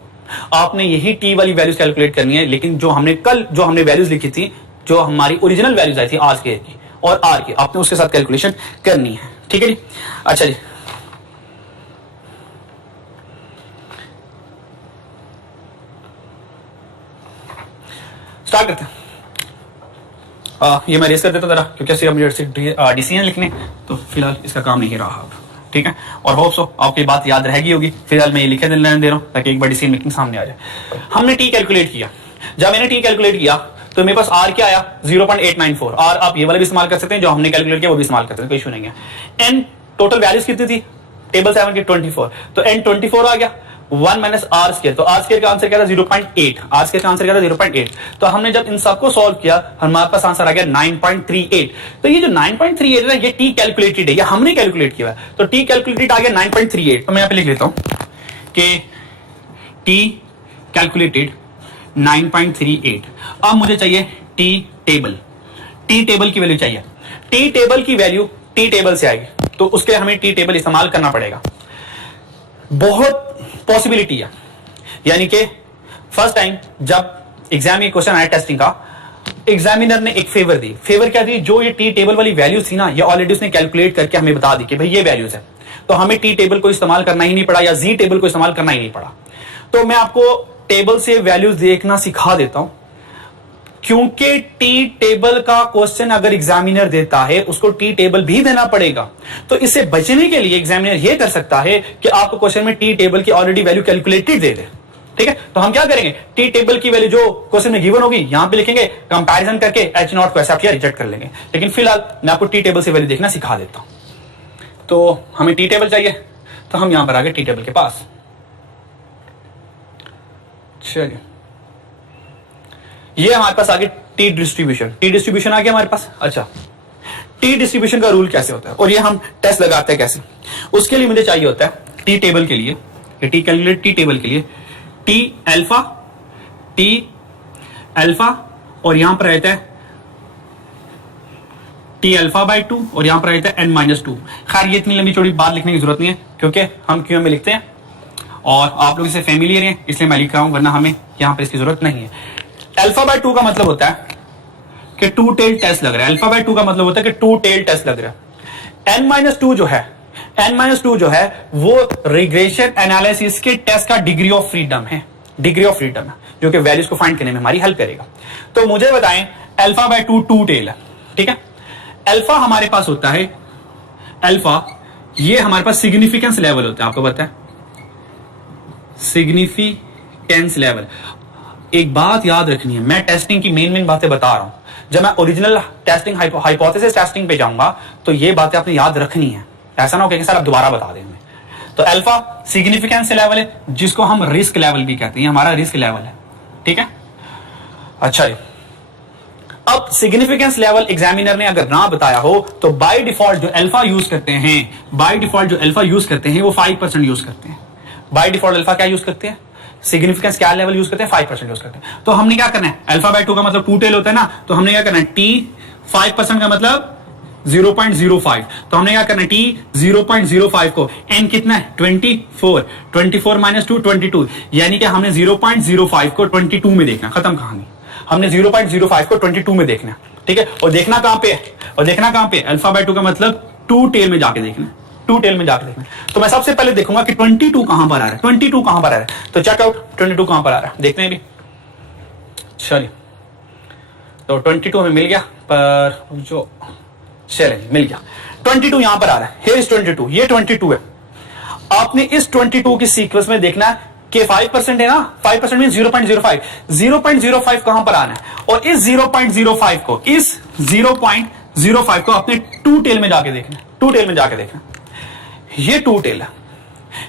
आपने यही टी वाली वैल्यूज कैलकुलेट करनी है, लेकिन जो हमने वैल्यूज लिखी थी, जो हमारी ओरिजिनल वैल्यूज आई थी आर स्क्वायर की और आर की, आपने उसके साथ कैलकुलेशन करनी है। ठीक है जी, अच्छा जी, स्टार्ट करते हैं। ये मैं रेस कर देता जरा, क्योंकि ऐसे हम डिसीजन लिखने, तो फिलहाल इसका काम नहीं रहा अब। ठीक है, और होप सो आपको ये बात याद रहेगी होगी, फिलहाल मैं ये लिखे दे रहा हूं ताकि एक बार डिसीजन मेकिंग सामने आ जाए। हमने टी कैलकुलेट किया, जब मैंने टी कैलकुलेट किया तो मेरे पास आर क्या आया 0.894, और आप ये वाला भी इस्तेमाल कर सकते हैं, जो हमने कैलकुलेट किया वो भी इस्तेमाल कर सकते हैं, कोई इशू नहीं है। एन टोटल वैल्यूज कितनी थी टेबल 7 की 24, तो एन 24 आ गया, 1 माइनस आर स्क्वायर, तो आर स्क्वायर का आंसर क्या था 0.8, आर स्क्वायर का आंसर क्या था 0.8। तो हमने जब इन सबको सॉल्व किया हमारे पास आंसर आ गया 9.38। तो ये जो 9.38 है ना, ये टी कैलकुलेटेड है, ये हमने कैलकुलेट किया है, तो टी कैलकुलेटेड आ गया 9.38। तो मैं यहां पे लिख लेता हूं कि टी कैलकुलेटेड 9.38। अब मुझे चाहिए टी टेबल, टी टेबल की वैल्यू चाहिए, टी टेबल की वैल्यू टी टेबल से आएगी, तो उसके लिए हमें टी टेबल इस्तेमाल करना पड़ेगा। बहुत पॉसिबिलिटी है, यानी कि फर्स्ट टाइम जब एग्जाम में क्वेश्चन आया टेस्टिंग का, एग्जामिनर ने एक फेवर दी। फेवर क्या दी, जो ये टी टेबल वाली वैल्यूज थी ना, ये ऑलरेडी उसने कैलकुलेट करके हमें बता दी कि भाई ये वैल्यूज है, तो हमें टी टेबल को इस्तेमाल करना ही नहीं पड़ा, या जी टेबल को इस्तेमाल करना ही नहीं पड़ा। तो मैं आपको टेबल से वैल्यूज देखना सिखा देता हूं, क्योंकि टी टेबल का क्वेश्चन अगर एग्जामिनर देता है उसको टी टेबल भी देना पड़ेगा। तो इससे बचने के लिए एग्जामिनर यह कर सकता है कि आपको क्वेश्चन में टी टेबल की ऑलरेडी वैल्यू कैलकुलेटेड दे दे। ठीक है, तो हम क्या करेंगे, टी टेबल की वैल्यू जो क्वेश्चन में गिवन होगी यहां पे लिखेंगे, कंपैरिजन करके एच नॉट को एक्सेप्ट या रिजेक्ट कर लेंगे। लेकिन फिलहाल मैं आपको टी टेबल से वैल्यू देखना सिखा देता हूं। तो हमें टी टेबल चाहिए, तो हम यहां पर आ गए टी टेबल के पास। चलिए, ये हमारे पास आ गया टी डिस्ट्रीब्यूशन, टी डिस्ट्रीब्यूशन आ गया हमारे पास। अच्छा, टी डिस्ट्रीब्यूशन का रूल कैसे होता है और ये हम टेस्ट लगाते हैं कैसे, उसके लिए मुझे चाहिए होता है टी टेबल के लिए, टी कैलकुलेट टी टेबल के लिए टी अल्फा और यहां पर रहता है टी अल्फा बाई 2 और यहां पर रहता है n-2। खैर ये इतनी लंबी चौड़ी बात लिखने की जरूरत नहीं है, क्योंकि हम क्यों में लिखते हैं और आप लोग इससे फेमिलियर हैं, इसलिए मैं लिख रहा हूं, वरना हमें यहां पर इसकी जरूरत नहीं है। अल्फा बाय 2 का मतलब होता है कि टू टेल टेस्ट लग रहा है, अल्फा बाय 2 का मतलब होता है कि टू टेल टेस्ट लग रहा है। n-2 जो है वो रिग्रेशन एनालिसिस के टेस्ट का डिग्री ऑफ फ्रीडम है, जो कि वैल्यूज को फाइंड करने में हमारी हेल्प करेगा। तो मुझे बताएं अल्फा बाय 2 टू टेल है। ठीक है, अल्फा हमारे पास होता है, अल्फा ये हमारे पास सिग्निफिकेंस लेवल होता है, आपको पता है सिग्निफिकेंस लेवल। एक बात याद रखनी है, मैं टेस्टिंग की मेन बातें बता रहा हूं, जब मैं ओरिजिनल टेस्टिंग हाइपोथेसिस टेस्टिंग पे जाऊंगा तो ये बातें आपने याद रखनी है, ऐसा ना हो कि सर आप दोबारा बता दें हमें। तो अल्फा सिग्निफिकेंस लेवल है, जिसको हम रिस्क लेवल भी कहते हैं, हमारा रिस्क लेवल है। ठीक है, अच्छा जी, अब सिग्निफिकेंस लेवल एग्जामिनर ने अगर ना बताया हो तो बाय डिफॉल्ट जो अल्फा यूज करते हैं, वो 5% यूज करते हैं। बाय डिफॉल्ट अल्फा क्या यूज करते हैं, सिग्निफिकेंस क्या लेवल यूज करते हैं, 5% यूज करते हैं। तो हमने क्या करना है, अल्फा बाय 2 का मतलब टू टेल होता है ना, तो हमने क्या करना है टी 5% का मतलब 0.05, तो हमने क्या करना है टी 0.05 को n कितना है 24 माइनस 2 22, यानी कि हमने 0.05 को 22 में देखना, खत्म कहानी। हमने 0.05 को 22 में देखना, ठीक है, और देखना कहां पे है, अल्फा बाय 2 का मतलब टू टेल में जाके देखना, टू टेल में जाकर देखना है। तो मैं सबसे पहले देखूंगा कि 22 कहां पर आ रहा है, 22 कहां पर आ रहा है। तो चेकआउट 22 कहां पर आ रहा है, देखते हैं अभी। चलिए, तो 22 हमें मिल गया, पर जो चलिए मिल गया 22 यहां पर आ रहा है। Here is 22, ये 22 है। आपने इस 22 की सीक्वेंस में देखना है कि 5% है ना, 5% मीन 0.05, 0.05 कहां पर आना है, और इस 0.05 को, इस 0.05 को अपने टू टेल में जाके देखना, टू टेल में जाके देखना। ये टू टेल है,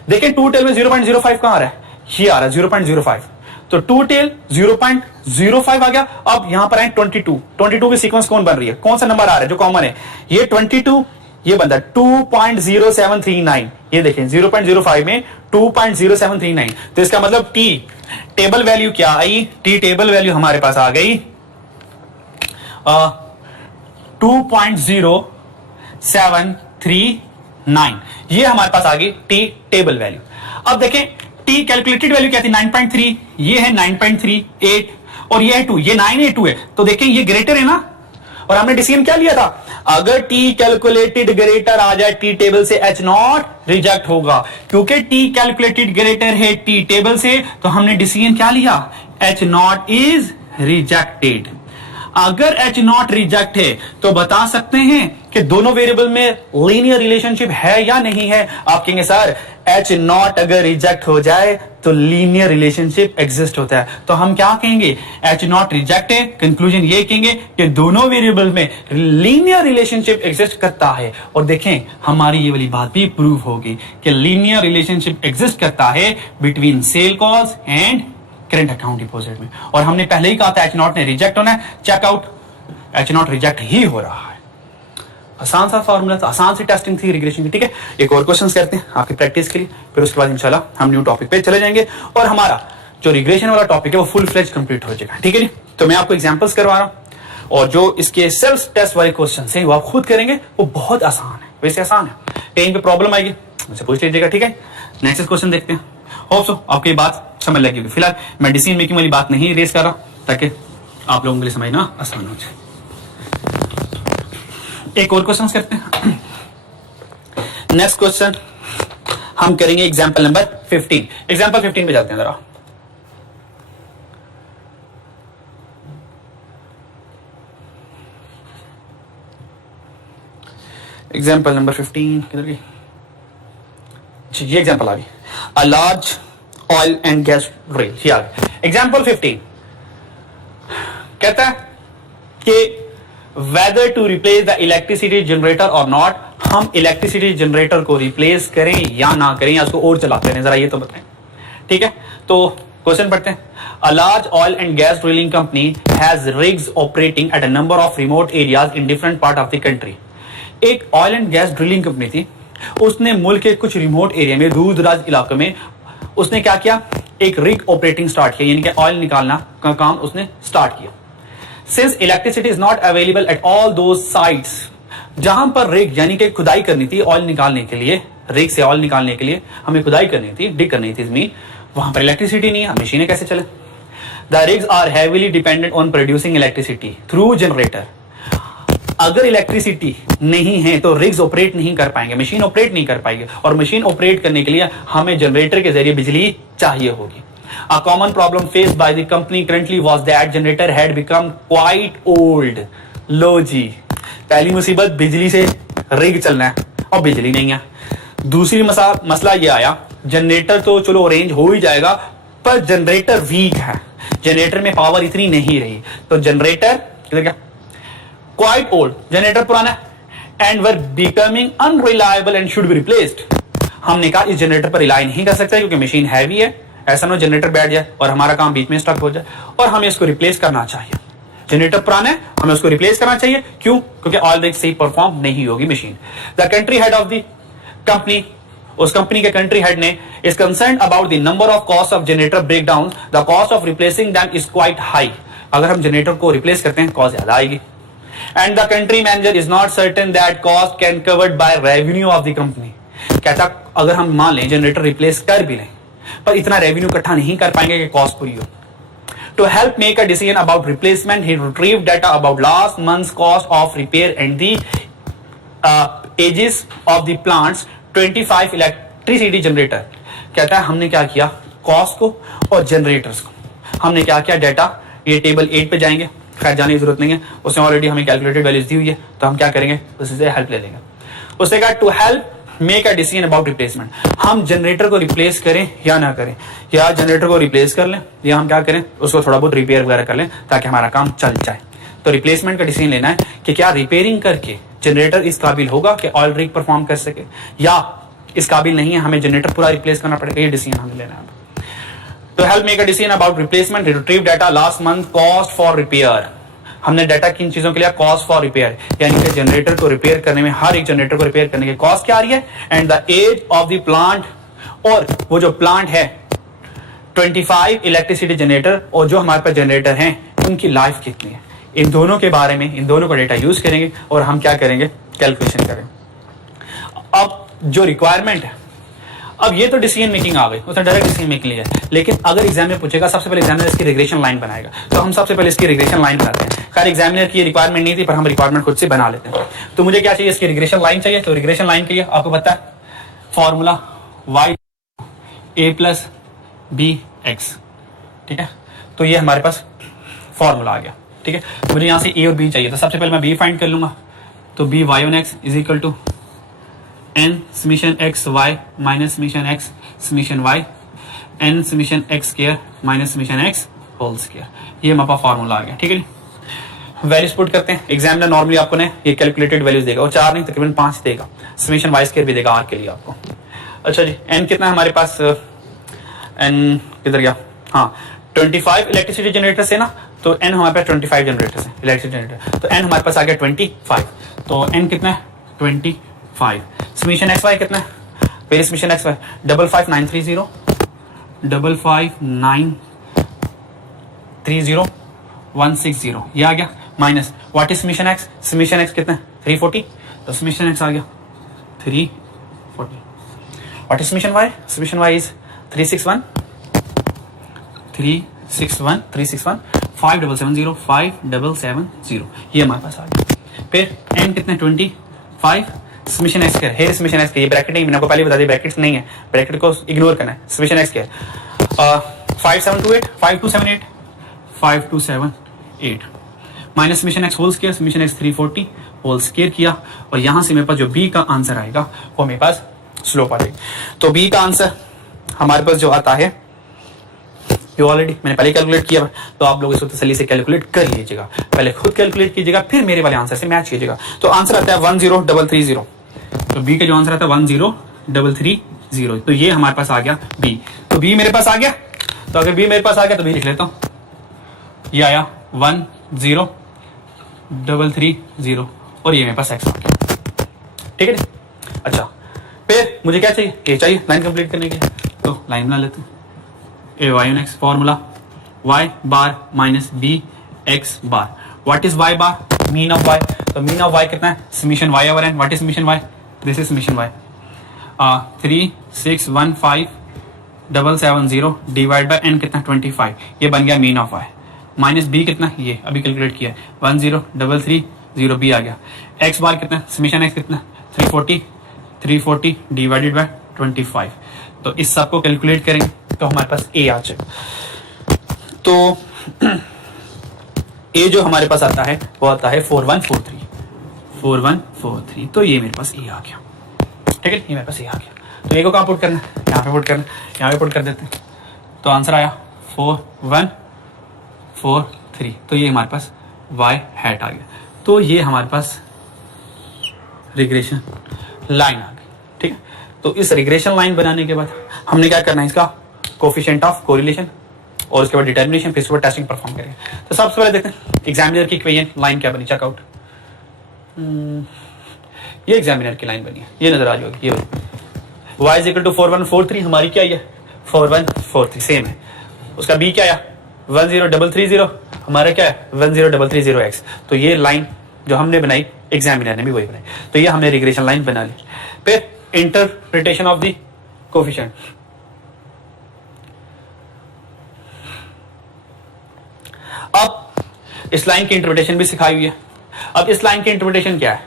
देखें टू टेल में 0.05 कहां आ रहा है, ये आ रहा है 0.05। तो टू टेल 0.05 आ गया। अब यहां पर आए 22 की सीक्वेंस कौन बन रही है, कौन सा नंबर आ रहा है जो कॉमन है, ये 22, ये बनता है 2.0739। ये देखें 0.05 में 2.0739, तो इसका मतलब टी टेबल वैल्यू क्या आई, टी टेबल वैल्यू हमारे पास आ गई 2.0739। ये हमारे पास आ गई टी टेबल वैल्यू। अब देखें टी कैलकुलेटेड वैल्यू क्या थी 9.3, ये है 9.38 और ये है 2, ये 982 है। तो देखें ये ग्रेटर है ना, और हमने डिसीजन क्या लिया था, अगर टी कैलकुलेटेड ग्रेटर आ जाए टी टेबल से, एच नॉट रिजेक्ट होगा। क्योंकि टी कैलकुलेटेड ग्रेटर है टी टेबल से, तो हमने डिसीजन क्या लिया, एच नॉट इज रिजेक्टेड। अगर एच नॉट रिजेक्ट है तो बता सकते हैं कि दोनों वेरिएबल में लीनियर रिलेशनशिप है या नहीं है। आप कहेंगे सर एच नॉट अगर रिजेक्ट हो जाए तो लीनियर रिलेशनशिप एग्जिस्ट होता है। तो हम क्या कहेंगे, एच नॉट रिजेक्ट है, कंक्लूजन ये कहेंगे कि दोनों वेरिएबल में लीनियर रिलेशनशिप एग्जिस्ट करता है। और देखें हमारी ये वाली बात भी प्रूव होगी कि लीनियर रिलेशनशिप एग्जिस्ट करता है between sale calls and current account deposit में। और हमने पहले ही कहा था एच नॉट ने रिजेक्ट होना है, चेकआउट एच नॉट रिजेक्ट ही हो रहा है। आसान सा फॉर्मूला, आसान सी टेस्टिंग थी रिग्रेशन की। ठीक है, एक और क्वेश्चंस करते हैं आपकी प्रैक्टिस के लिए, फिर उसके बाद इंशाल्लाह हम न्यू टॉपिक पे चले जाएंगे और हमारा जो रिग्रेशन वाला टॉपिक है वो फुल फ्लेज कंप्लीट हो जाएगा। ठीक है जी, तो मैं आपको एग्जांपल्स करवा रहा हूं और जो इसके सेल्फ टेस्ट वाले क्वेश्चन है वो आप खुद करेंगे, वो बहुत आसान है, वैसे आसान है। कहीं पे प्रॉब्लम आएगी मुझसे पूछ लीजिएगा। ठीक है, नेक्स्ट क्वेश्चन देखते हैं। होप सो आपको ये बात समझ लगी होगी। फिलहाल मैं डिसीजन मेकिंग वाली बात नहीं रेस कर रहा ताकि आप लोगों के लिए समझना आसान हो जाए। एक और क्वेश्चन करते हैं। नेक्स्ट क्वेश्चन हम करेंगे एग्जांपल नंबर 15। एग्जांपल 15 पे चलते हैं जरा। एग्जांपल नंबर 15 किधर गई, ये एग्जांपल आ गई, a large oil and gas drill. ये आ गया एग्जांपल 15। कहता है कि whether to replace the electricity generator और नॉट, हम इलेक्ट्रिसिटी जनरेटर को रिप्लेस करें या ना करें, या उसको और चलाते रहें, जरा ये तो बताएं। ठीक है, तो क्वेश्चन पढ़ते हैं। A large oil and gas drilling company has rigs operating at a number of remote areas in different part of the country. एक oil and gas drilling company थी, उसने मुल्क के कुछ रिमोट एरिया में, दूर दराज इलाकों में उसने क्या किया, एक रिग ऑपरेटिंग स्टार्ट किया, यानी कि ऑयल निकालना का काम उसने स्टार्ट किया। Since electricity is not available at all those sites, जहां पर रिग यानी कि खुदाई करनी थी ऑयल निकालने के लिए, रिग से ऑयल निकालने के लिए हमें खुदाई करनी थी, डिग करनी थी जमीन, वहां पर इलेक्ट्रिसिटी नहीं है, मशीनें कैसे चले। The rigs are heavily dependent on producing electricity through generator. अगर इलेक्ट्रिसिटी नहीं है तो रिग्स ऑपरेट नहीं कर पाएंगे, मशीन ऑपरेट नहीं कर पाएंगे, और मशीन ऑपरेट करने के लिए हमें जनरेटर के जरिए बिजली चाहिए होगी। A common problem faced by the company currently was that generator had become quite old. लो जी, पहली मुसीबत बिजली से रिग चलना है और बिजली नहीं है। दूसरी मसला ये आया, जनरेटर तो चलो अरेंज हो ही जाएगा, पर जनरेटर वीक है, जनरेटर में पावर इतनी नहीं रही, तो जनरेटर क्या क्वाइट ओल्ड, जनरेटर पुराना, and were becoming unreliable and should be replaced. हमने कहा इस जनरेटर पर रिलाई नहीं कर सकता क्योंकि मशीन हैवी है, ऐसा ना जनरेटर बैठ जाए और हमारा काम बीच में स्टक हो जाए, और हमें इसको रिप्लेस करना चाहिए। जनरेटर पुराना है, हमें उसको रिप्लेस करना चाहिए, क्यों, क्योंकि ऑयल रिग सही परफॉर्म नहीं होगी machine. The country head of the company, उस कंपनी के कंट्री हेड ने is concern about the number of cost of generator breakdown, the cost of replacing them is quite high. अगर हम generator को replace करते हैं कॉस्ट ज्यादा आएगी, and the country manager is not certain that cost can covered by revenue of the company. कहता अगर हम मान लें जनरेटर रिप्लेस कर भी लें पर इतना रेवेन्यू इकट्ठा नहीं कर पाएंगे कि कॉस्ट पूरी हो। To help make a decision about replacement he retrieve data about last months cost of repair and the ages of the plants 25 electricity generator. कहता है हमने क्या किया, कॉस्ट को और जनरेटर्स को हमने क्या किया, डाटा ये टेबल 8 पे जाएंगे, खैर जाने की जरूरत नहीं है, उसने ऑलरेडी हमें कैलकुलेटेड वैल्यूज दी हुई है, तो हम क्या करेंगे, उससे हेल्प ले लेंगे। उससे कहा to help make a decision about replacement, हम जनरेटर को रिप्लेस करें या ना करें, या जनरेटर को रिप्लेस कर लें या हम क्या करें, उसको थोड़ा बहुत रिपेयर वगैरह कर लें ताकि हमारा काम चल जाए। तो रिप्लेसमेंट का डिसीजन लेना है कि क्या रिपेयरिंग करके जनरेटर इस काबिल होगा कि ऑयल रिग परफॉर्म कर सके, या इस काबिल नहीं है, हमें जनरेटर पूरा रिप्लेस करना पड़ेगा। ये डिसीजन हमें लेना है। तो help make a decision about replacement, retrieve data last month, cost for repair. हमने डाटा किन चीजों के लिए, कॉस्ट फॉर रिपेयर, यानी कि जनरेटर को रिपेयर करने में, हर एक जनरेटर को रिपेयर करने की कॉस्ट क्या आ रही है, and the age of the plant, और वो जो प्लांट है 25 इलेक्ट्रिसिटी जनरेटर और जो हमारे पास जनरेटर हैं उनकी लाइफ कितनी है। इन दोनों के बारे में, इन दोनों का डेटा यूज करेंगे और हम क्या करेंगे, कैलकुलेशन करेंगे। अब जो रिक्वायरमेंट है, अब ये तो डिसीजन मेकिंग आ गई, उसने डायरेक्ट डिसीजन मेकिंग लिया है, लेकिन अगर एग्जाम में पूछेगा, सबसे पहले एग्जामिनर इसकी रिग्रेशन लाइन बनाएगा, तो हम सबसे पहले इसकी रिग्रेशन लाइन बनाते हैं। खैर एग्जामिनर की रिक्वायरमेंट नहीं थी, पर हम रिक्वायरमेंट खुद से बना लेते हैं। तो मुझे क्या चाहिए, इसकी रिग्रेशन लाइन चाहिए। तो रिग्रेशन लाइन के लिए आपको पता है formula y a plus b x, ठीक है। तो ये हमारे पास फॉर्मूला आ गया, ठीक है। तो मुझे यहाँ से a और b चाहिए, तो सबसे पहले मैं b फाइंड कर लूंगा। तो b y1x is equal to n summation x y minus summation x summation y n summation x square minus summation x whole square, ये हमारा फॉर्मूला आ गया, ठीक है। वैल्यूज पुट करते हैं। एग्जामिनर नॉर्मली आपको ने ये कैलकुलेटेड वैल्यूज देगा, और 4 नहीं तकरीबन 5 देगा, समीशन y स्क्वायर भी देगा r के लिए आपको। अच्छा जी, n कितना है हमारे पास, n किधर गया, हाँ 25 इलेक्ट्रिसिटी जनरेटर से ना, तो n हमारे पास 25 जनरेटर है इलेक्ट्रिसिटी जनरेटर, तो n हमारे पास आ गया 25। तो n कितना है 25, समीशन एक्स वाई कितना है, पहले समीशन एक्स वाई 55930 55930 ये आ गया, minus what is summation x, summation x कितना है 340, तो समीशन एक्स आ गया 340। What is summation y, summation y is 361 57705 ये हमारे पास आ गया। फिर n कितने 25, समीशन एक्स क्या है, समीशन एक्स ये ब्रैकेट नहीं, मैंने आपको पहले बता दिया ब्रैकेट्स नहीं है, ब्रैकेट को इग्नोर करना है। समीशन एक्स क्या है 5278 minus summation x whole square, summation x 340 whole square किया, और यहां से मेरे पास जो बी का आंसर आएगा वो मेरे पास स्लोप आ जाएगी। तो बी का आंसर हमारे पास जो आता है, ये ऑलरेडी मैंने पहले कैलकुलेट किया, तो आप लोग इसको तसल्ली से कैलकुलेट कर लीजिएगा, पहले खुद कैलकुलेट कीजिएगा, फिर मेरे वाले आंसर से मैच कीजिएगा। तो आंसर आता है 10330, तो बी का जो आंसर आता है 10330, तो ये हमारे पास आ गया बी। तो बी मेरे पास आ गया, तो अगर बी मेरे पास आ गया तो बी लिख लेता हूं, ये आया 10330, और ये मेरे पास एक्स आ गया, ठीक है। अच्छा, फिर मुझे क्या चाहिए, ये चाहिए लाइन कंप्लीट करने के लिए, तो लाइन बना लेते हैं। A Y N X formula y bar minus B X bar. What is y bar, mean of y, तो मीन ऑफ y कितना है, summation y over n। What is summation y, this is summation y 3615770 divide by n कितना 25, ये बन गया mean of y। Minus b कितना, ये अभी कैलकुलेट किया 10330 b आ गया। x बार कितना, समीशन x कितना 340 डिवाइडेड बाय 25, तो इस सब को कैलकुलेट करेंगे तो हमारे पास a आ जाएगा। तो a जो हमारे पास आता है वो आता है 4143, तो ये मेरे पास a आ गया, ठीक है, ये मेरे पास a आ गया। तो a को कहाँ पुट करना है, यहाँ पे पुट करना, यहाँ पे पुट कर देते हैं, तो आंसर आया 4143, तो ये हमारे पास y हैट आ गया। तो ये हमारे पास रिग्रेशन लाइन आ गई, ठीक है। तो इस रिग्रेशन लाइन बनाने के बाद हमने क्या करना है, इसका कोफिशिएंट ऑफ कोरिलेशन, और उसके बाद डिटर्मिनेशन, फिर उसके बाद टेस्टिंग परफॉर्म करेंगे। तो सबसे पहले देखते हैं एग्जामिनर की इक्वेशन लाइन क्या बनी, चेकआउट। ये एग्जामिनर की लाइन बनी है, ये नजर आ रही होगी, ये y इज इक्वल टू 4143, हमारी क्या है 4143 सेम है। उसका b क्या आया 10330, हमारा क्या है 10330x। तो ये लाइन जो हमने बनाई एग्जामिनर ने भी वही बनाई, तो ये हमने रिग्रेशन लाइन बना ली। फिर इंटरप्रिटेशन ऑफ द कोफिशिएंट, अब इस लाइन की इंटरप्रिटेशन भी सिखाई हुई है। अब इस लाइन की इंटरप्रिटेशन क्या है,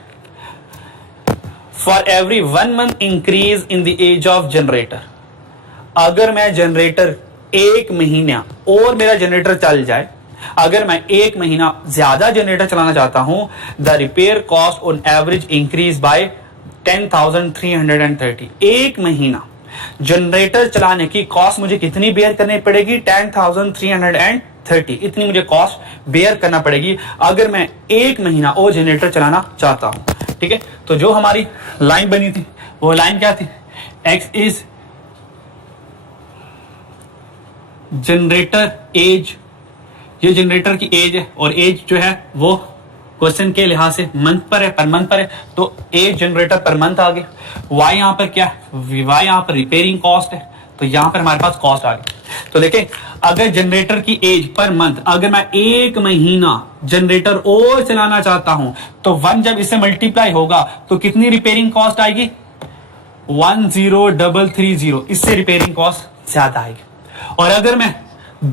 for every 1 month increase in the age of generator. अगर मैं जनरेटर 1 महीना और मेरा जनरेटर चल जाए, अगर मैं 1 महीना ज्यादा जनरेटर चलाना चाहता हूं, the repair cost on average increase by 10,330। 1 महीना जनरेटर चलाने की कॉस्ट मुझे कितनी बेयर करनी पड़ेगी? 10,330। इतनी मुझे कॉस्ट बेयर करना पड़ेगी अगर मैं 1 महीना और जनरेटर चलाना चाहता हूं। ठीक है, तो जो हमारी लाइन बनी थी वो लाइन क्या थी? एक्स इज जनरेटर एज, ये जनरेटर की एज है और एज जो है वो क्वेश्चन के लिहाज से मंथ पर है, पर मंथ पर है, तो एज जनरेटर पर मंथ आ गया। वाई यहां पर क्या है? वाई यहां पर रिपेयरिंग कॉस्ट है, तो यहां पर हमारे पास कॉस्ट आ गई। तो देखें, अगर जनरेटर की एज पर मंथ, अगर मैं 1 महीना जनरेटर और चलाना चाहता हूं तो 1 जब इससे मल्टीप्लाई होगा तो कितनी रिपेयरिंग कॉस्ट आएगी? 10,330। इससे रिपेयरिंग कॉस्ट ज्यादा आएगी। और अगर मैं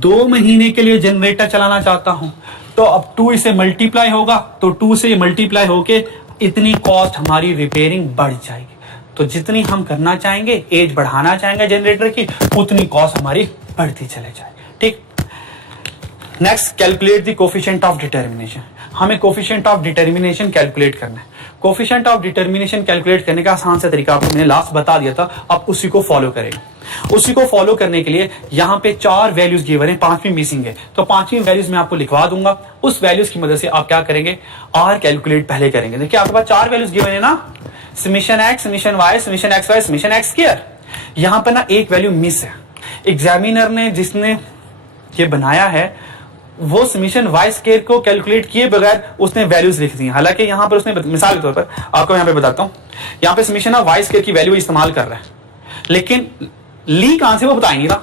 2 महीने के लिए जनरेटर चलाना चाहता हूं तो अब 2 इसे मल्टीप्लाई होगा, तो 2 से मल्टीप्लाई होके इतनी कॉस्ट हमारी रिपेयरिंग बढ़ जाएगी। तो जितनी हम करना चाहेंगे, एज बढ़ाना चाहेंगे जनरेटर की, उतनी कॉस्ट हमारी बढ़ती चले जाए। ठीक, next calculate the coefficient of determination. हमें कोफिशिएंट ऑफ डिटर्मिनेशन कैलकुलेट करना है। कोफिशिएंट ऑफ डिटर्मिनेशन कैलकुलेट करने का आसान सा तरीका आपको मैंने लास्ट बता दिया था, आप उसी को फॉलो करेंगे। उसी को फॉलो करने के लिए यहाँ पे 4 वैल्यूज गिवन है, 5वीं मिसिंग है, तो 5वीं वैल्यूज मैं आपको लिखवा दूंगा। उस वैल्यूज की मदद से आप क्या करेंगे? आर कैलकुलेट पहले करेंगे। देखिए आपके पास 4 वैल्यूज गिवन है ना, summation x, summation y, summation x y, summation x square. यहां पर ना एक वैल्यू मिस है। एग्जामिनर ने जिसने ये बनाया है वो समेशन वाई स्क्वायर को कैलकुलेट किए बगैर उसने वैल्यूज लिख दी। हालांकि यहां पर उसने मिसाल के तौर पर आपको यहां पे बताता हूं, यहां पे समेशन ऑफ वाई स्क्वायर की वैल्यू इस्तेमाल कर रहा है, लेकिन ली कहां से वो बता ही नहीं रहा।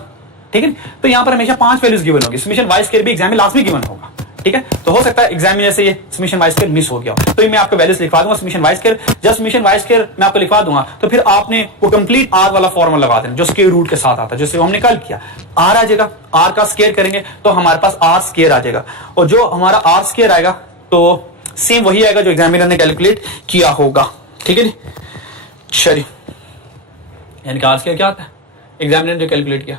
ठीक है, तो यहां पर हमेशा 5 वैल्यूज गिवन होगी। समेशन वाई स्क्वायर भी एग्जाम में लास्ट में गिवन होगा। ठीक है, तो हो सकता है एग्जामिनर से ये समेशन वाई स्क्वायर मिस हो गया, तो मैं आपको वैल्यूज लिखवा दूंगा समेशन वाई स्क्वायर। जब समेशन वाई स्क्वायर मैं आपको लिखवा दूंगा तो फिर आपने वो कंप्लीट आर वाला फॉर्मूला लगा देना जो स्क्वायर रूट के साथ आता है, जिससे हमने कल किया। आर आ जाएगा, आर का स्क्वायर करेंगे तो हमारे पास आर स्क्वायर आ जाएगा, और जो हमारा आर स्क्वायर आएगा तो सेम वही आएगा जो एग्जामिनर ने कैलकुलेट किया होगा। ठीक है जी, चलिए, यानी कि आर स्क्वायर क्या आता है? एग्जामिनर ने जो कैलकुलेट किया,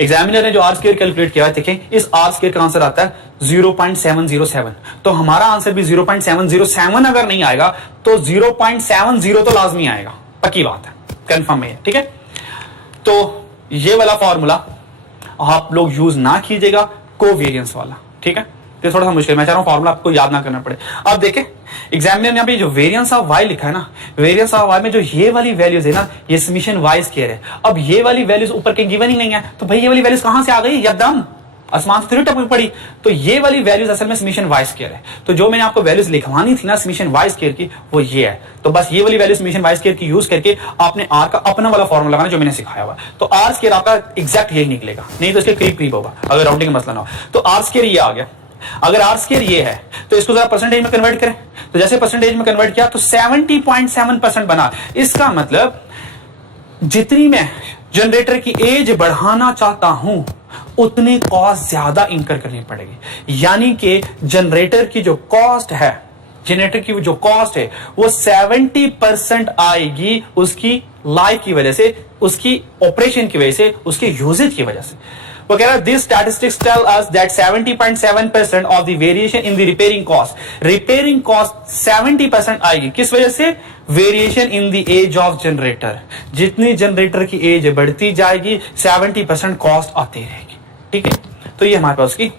एग्जामिनर ने जो आर स्क्वायर कैलकुलेट किया है, देखें इस आर स्क्वायर का आंसर आता है 0.707। तो हमारा आंसर भी 0.707 अगर नहीं आएगा तो 0.70 तो लाजमी आएगा, पक्की बात है, कंफर्म है। ठीक है, तो ये वाला फॉर्मूला आप लोग यूज ना कीजिएगा, कोवेरियंस वाला। ठीक है, तो थोड़ा सा मुश्किल, मैं चाह रहा हूं फॉर्मूला आपको याद ना करना पड़े। अब देखें एग्जामिनर ने यहाँ पे जो वेरिएंस ऑफ वाई लिखा है ना, वेरिएंस ऑफ वाई में जो ये वाली वैल्यूज है ना, ये समेशन वाई स्क्वायर है। अब ये वाली वैल्यूज ऊपर के गिवन ही नहीं है, तो भाई ये वाली वैल्यूज कहां से आ गई? एकदम आसमान से थोड़ी टपक पड़ी। तो ये वाली वैल्यूज असल में समेशन वाई स्क्वायर है। तो जो मैंने आपको वैल्यूज लिखवानी थी ना समेशन वाई स्क्वायर की, वो ये है। तो बस ये वाली वैल्यू समेशन वाई स्क्वायर की यूज करके आपने आर का अपना वाला फॉर्मूला लगाना जो मैंने सिखाया हुआ। तो आर स्क्वायर आपका एग्जैक्ट यही निकलेगा, नहीं तो इसके करीब करीब होगा अगर राउंडिंग का मसला ना हो। तो आर स्क्वायर ये आ गया। अगर आर स्क्वायर ये है तो इसको जरा परसेंटेज में कन्वर्ट करें, तो जैसे परसेंटेज में कन्वर्ट किया तो 70.7% बना। इसका मतलब जितनी मैं जनरेटर की एज बढ़ाना चाहता हूं उतनी कॉस्ट ज्यादा इंकर करनी पड़ेगी। यानी कि जनरेटर की जो कॉस्ट है, जनरेटर की जो कॉस्ट है वो 70% आएगी उसकी लाइफ की वजह से, उसकी ऑपरेशन की वजह से, उसके यूजेज की वजह से। वो कह रहा है this statistics tell us that 70.7% of the variation in the repairing cost, repairing cost 70% आएगी किस वजह से? Variation in the age of generator. जितनी जनरेटर की एज बढ़ती जाएगी 70% कॉस्ट आती रहेगी। ठीक है, तो ये हमारे पास उसकी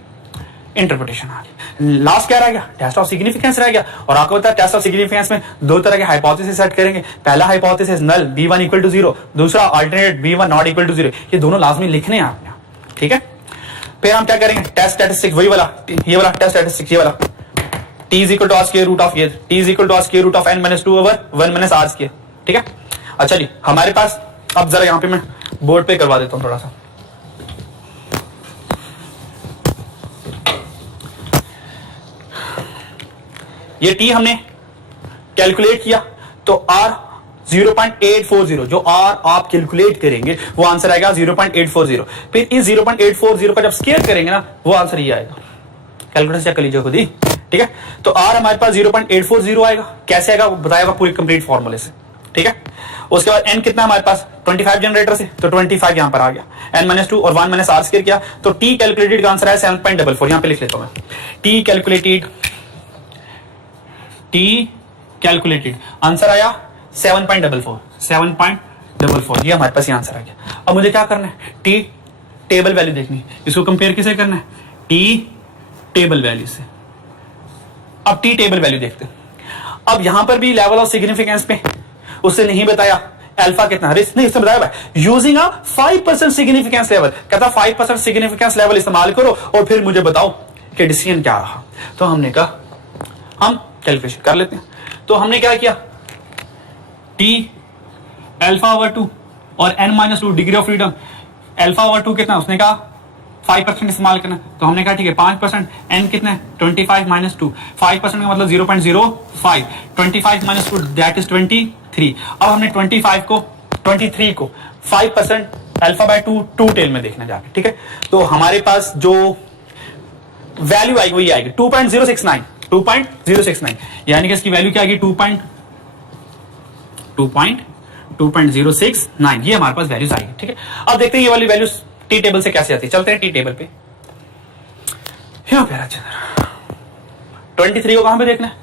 इंटरप्रिटेशन आ गई। लास्ट क्या रह गया? टेस्ट ऑफ सिग्निफिकेंस रह गया। और आपको पता है टेस्ट ऑफ सिग्निफिकेंस में 2 तरह के हाइपोथेसिस सेट करेंगे। पहला hypothesis null b1 equal to 0, दूसरा alternate b1 not equal to 0। ये दोनों लाजमी लिखने हैं आपने। ठीक है, फिर हम क्या करेंगे? टेस्ट स्टैटिस्टिक्स वही वाला, ये वाला टेस्ट स्टैटिस्टिक्स, ये वाला t is equal to r square root of ये, t is equal to r square root of n minus 2 over 1 minus r square. ठीक है, अच्छा जी, हमारे पास अब जरा यहां पे मैं बोर्ड पे करवा देता हूं थोड़ा सा। ये t हमने कैलकुलेट किया तो r 0.840, जो r आप कैलकुलेट करेंगे वो आंसर आएगा 0.840। फिर इस 0.840 का जब स्क्वायर करेंगे ना वो आंसर ये आएगा। कैलकुलेटर चेक कर लीजिए खुद ही। ठीक है, तो r हमारे पास 0.840 आएगा। कैसे आएगा वो बताएगा पूरी कंप्लीट फॉर्मूले से। ठीक है। उसके बाद n कितना हमारे पास 25 जनरेटर से, तो 25 यहां पर आ गया, n-2 और 1 माइनस आर स्क्वायर किया, तो t कैलकुलेटेड का आंसर है 7.44। यहां पे लिख लेता हूं मैं, t कैलकुलेटेड आंसर आया 7.44। ये हमारे पास ये आंसर आ गया। अब मुझे क्या करना है, टी टेबल वैल्यू देखनी है। इसको कंपेयर किसे करना है, टी टेबल वैल्यू से। अब टी टेबल वैल्यू देखते हैं। अब यहां पर भी लेवल ऑफ सिग्निफिकेंस पे उससे नहीं बताया अल्फा कितना, रिस्क नहीं, इससे बताया यूजिंग अ 5% सिग्निफिकेंस लेवल। कहता 5% सिग्निफिकेंस लेवल इस्तेमाल करो और फिर मुझे बताओ कि डिसीजन क्या रहा। तो हमने कहा हम कैलकुलेशन कर लेते हैं। तो हमने क्या किया, टी अल्फा ओवर 2 और n-2 degree of freedom, alpha over 2 कितना, उसने कहा 5% इस्तेमाल करना। तो हमने कहा ठीक है 5%, n कितना है 25 माइनस 2, 5% का मतलब 0.05, 25 माइनस 2 दैट इज 23। अब हमने 23 को 5% अल्फा बाय 2 टेल में देखना जाके, ठीक है। तो हमारे पास जो वैल्यू आएगी वही आएगी 2.069, यानी कि इसकी वैल्यू क्या आएगी 2.069, ये हमारे पास वैल्यूज आएगी, ठीक है। अब देखते हैं ये वाली वैल्यूज टी टेबल से कैसे आती है। चलते हैं टी टेबल पे। प्यारा चंद्र 23 को कहां पे देखना है,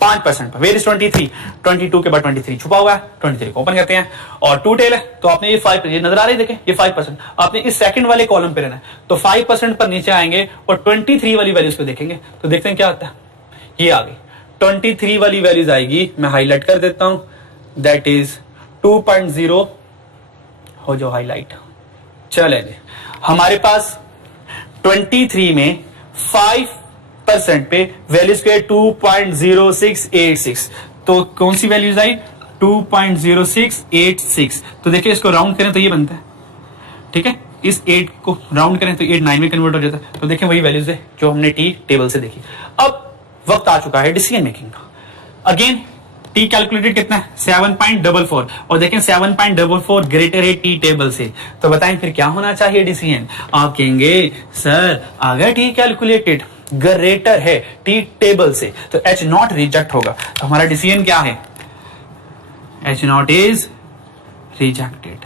5% पर। वेयर इज 23, 22 के बाद 23 छुपा हुआ है, 23 को ओपन करते हैं और 2 टेल है, तो आपने ये 5, ये नजर आ रही है, देखें ये 5%, आपने इस सेकंड वाले कॉलम पे रहना है। तो 5% पर नीचे आएंगे और 23 वाली वैल्यूज को देखेंगे, तो देखते हैं क्या आता है। ये आ गई 23 वाली वैल्यूज आएगी, मैं हाईलाइट कर देता हूं, दैट इज 2.0 हो जो हाईलाइट। चले हमारे पास 23 में 5% पे वैल्यूज के 2.0686, तो कौन सी वैल्यूज आई 2.0686। तो देखिए इसको राउंड करें तो ये बनता है, ठीक है। इस 8 को राउंड करें तो 8 9 में कन्वर्ट हो जाता है। तो देखें वही वैल्यूज है जो हमने टी टेबल से देखी। अब वक्त आ चुका है डिसीजन मेकिंग का। अगेन टी कैलकुलेटेड कितना है 7.44 और देखें 7.44 ग्रेटर है टी टेबल से। तो बताएं फिर क्या होना चाहिए डिसीजन। आप कहेंगे सर अगर टी कैलकुलेटेड ग्रेटर है टी टेबल से तो H0 रिजेक्ट होगा। तो हमारा डिसीजन क्या है, H0 इज रिजेक्टेड।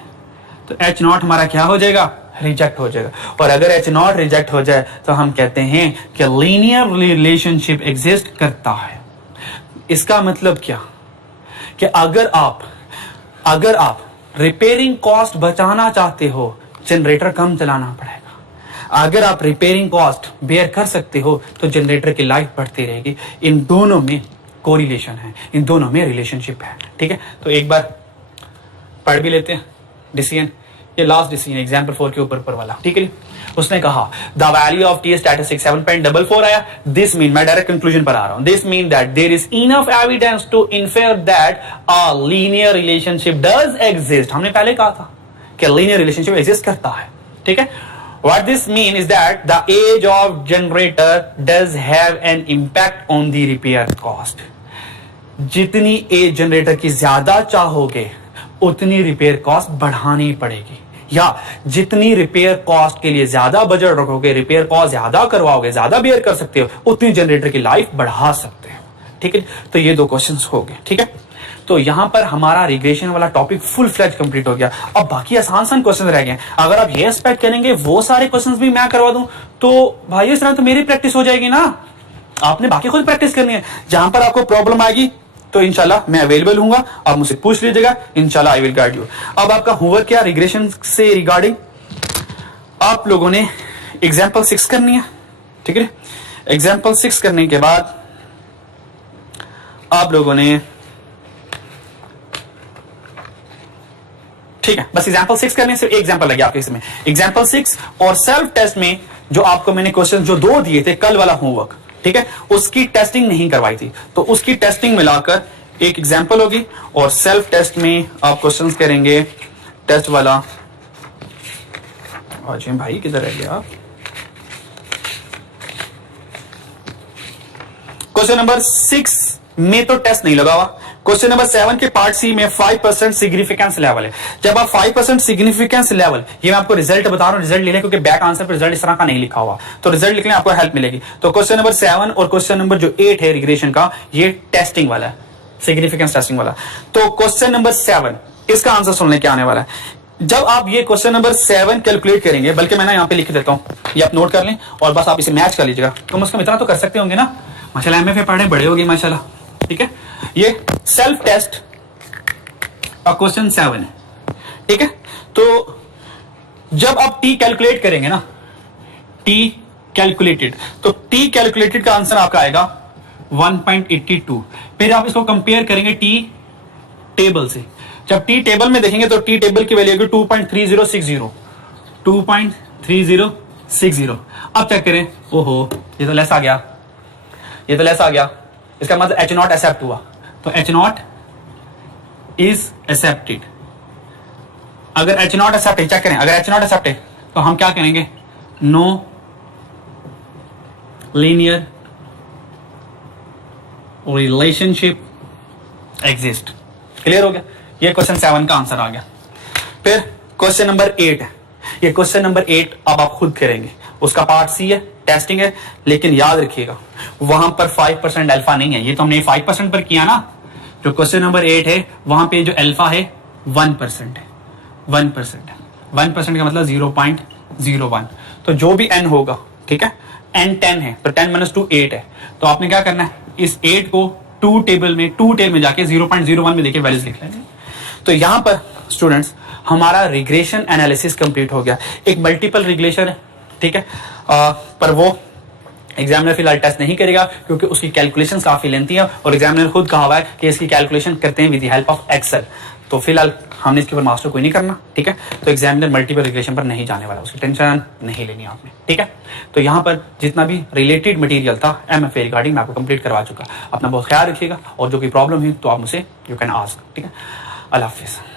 तो H0 हमारा क्या हो जाएगा, रिजेक्ट हो जाएगा। और अगर H0 रिजेक्ट हो जाए तो हम कहते हैं कि लीनियर रिलेशनशिप एग्जिस्ट करता है। इसका मतलब क्या कि अगर आप रिपेयरिंग कॉस्ट बचाना चाहते हो जनरेटर कम चलाना पड़ेगा। अगर आप रिपेयरिंग कॉस्ट बेयर कर सकते हो तो जनरेटर की लाइफ बढ़ती रहेगी। इन दोनों में कोरिलेशन है, इन दोनों में रिलेशनशिप है, ठीक है। तो एक बार पढ़ भी लेते हैं डिसीजन। ये लास्ट डिसीजन एग्जाम्पल 4 के ऊपर वाला, ठीक है। उसने कहा the value of T statistic 7.44 आया। दिस मीन, मैं डायरेक्ट कंक्लूजन पर आ रहा हूं, this mean that there is enough evidence to infer that a linear relationship does exist. हमने पहले कहा था कि लीनियर रिलेशनशिप एग्जिस्ट करता है, ठीक है। What this mean is that the age of generator does have an impact on the repair cost. जितनी एज जनरेटर की ज्यादा चाहोगे उतनी रिपेयर कॉस्ट बढ़ानी पड़ेगी, या जितनी रिपेयर कॉस्ट के लिए ज्यादा बजट रखोगे, रिपेयर कॉस्ट ज्यादा करवाओगे, ज्यादा बेयर कर सकते हो, उतनी जनरेटर की लाइफ बढ़ा सकते हो, ठीक है। तो ये 2 क्वेश्चंस हो गए, ठीक है। तो यहां पर हमारा रिग्रेशन वाला टॉपिक फुल फ्लेज कंप्लीट हो गया। अब बाकी आसान क्वेश्चन रह गए। अगर आप ये एक्सपेक्ट करेंगे वो सारे क्वेश्चंस भी मैं करवा दूं तो भाई इस तरह तो मेरी प्रैक्टिस हो जाएगी ना। आपने बाकी खुद प्रैक्टिस करनी है। जहां पर आपको प्रॉब्लम आएगी तो इंशाल्लाह मैं अवेलेबल हूंगा, आप मुझसे पूछ लीजिएगा, इंशाल्लाह आई विल गाइड यू। अब आपका होमवर्क क्या रिग्रेशन से रिगार्डिंग, आप लोगों ने एग्जाम्पल 6 करनी है, ठीक है। एग्जाम्पल 6 करने के बाद आप लोगों ने, ठीक है, बस एग्जाम्पल 6 करने से एक एग्जाम्पल लगे आपके इसमें। एग्जाम्पल 6 और सेल्फ टेस्ट में जो आपको मैंने क्वेश्चन जो 2 दिए थे कल वाला होमवर्क, ठीक है, उसकी टेस्टिंग नहीं करवाई थी, तो उसकी टेस्टिंग मिलाकर एक एग्जाम्पल होगी और सेल्फ टेस्ट में आप क्वेश्चंस करेंगे टेस्ट वाला। अजय भाई किधर रह गया आप? क्वेश्चन नंबर 6 में तो टेस्ट नहीं लगा हुआ। क्वेश्चन नंबर 7 के पार्ट सी में 5% सिग्निफिकेंस लेवल है। जब आप 5% सिग्निफिकेंस लेवल, ये मैं आपको रिजल्ट बता रहा हूं, रिजल्ट ले लें क्योंकि बैक आंसर पर रिजल्ट इस तरह का नहीं लिखा हुआ, तो रिजल्ट लिखने आपको हेल्प मिलेगी। तो क्वेश्चन नंबर 7 और क्वेश्चन नंबर जो 8 है रिग्रेशन का, ये टेस्टिंग वाला है। सिग्निफिकेंस टेस्टिंग वाला। तो क्वेश्चन नंबर 7 इसका आंसर सुनने क्या आने वाला है। जब आप ये क्वेश्चन नंबर 7 कैलकुलेट करेंगे, बल्कि मैं ना यहाँ पे लिख देता हूँ, ये आप नोट कर लें और बस आप इसे मैच कर लीजिएगा। कम से कम इतना तो कर सकते होंगे ना, माशाल्लाह MFA पढ़े बड़े होगी माशाल्लाह। ठीक है, ये सेल्फ टेस्ट और क्वेश्चन 7 है। ठीक है, तो जब आप टी कैलकुलेट करेंगे ना, टी कैलकुलेटेड, तो टी कैलकुलेटेड का आंसर आपका आएगा 1.82। फिर आप इसको कंपेयर करेंगे टी टेबल से। जब टी टेबल में देखेंगे तो टी टेबल की वैल्यू 2.3060 2.3060। अब चेक करें, ओहो ये तो लेस आ गया, ये तो लेस आ गया, इसका मतलब H0 एक्सेप्ट हुआ, तो H0 इज एक्सेप्टेड। अगर H0 एक्सेप्ट है, चेक करें, अगर H0 एक्सेप्ट है तो हम क्या करेंगे, no linear relationship exist. Clear हो गया, ये क्वेश्चन 7 का आंसर आ गया। फिर क्वेश्चन नंबर 8 है, ये क्वेश्चन नंबर 8 अब आप खुद करेंगे, उसका पार्ट सी है, टेस्टिंग है, लेकिन याद रखिएगा वहां पर 5% अल्फा नहीं है। ये तो हमने 5% पर किया ना, जो क्वेश्चन नंबर 8 है वहां पे जो अल्फा है 1% है, 1% का मतलब 0.01। तो जो भी n होगा, ठीक है, n 10 है तो 10 - 2 8 है, तो आपने क्या करना है, इस 8 को 2 टेबल में जाके 0.01 में देके वैल्यूज लिख लेंगे। तो यहां पर स्टूडेंट्स हमारा रिग्रेशन एनालिसिस कंप्लीट हो गया। एक मल्टीपल रिग्रेशन है, ठीक है, पर वो एग्जामिनर फिलहाल टेस्ट नहीं करेगा क्योंकि उसकी कैलकुलेशन काफी लेंथी है और एग्जामिनर खुद कहा हुआ है कि इसकी कैलकुलेशन करते हैं with the help of Excel. तो फिलहाल हमने इसके ऊपर मास्टर कोई नहीं करना, ठीक है। तो एग्जामिनर मल्टीपल रिग्रेशन पर नहीं जाने वाला, उसकी टेंशन नहीं लेनी आपने, ठीक है। तो यहाँ पर जितना भी रिलेटेड मटेरियल था MFA रिगार्डिंग मैं आपको कंप्लीट करवा चुका। अपना बहुत ख्याल रखिएगा और जो कोई प्रॉब्लम है तो आप मुझे यू कैन आस्क, ठीक है। अल्लाह हाफिज़।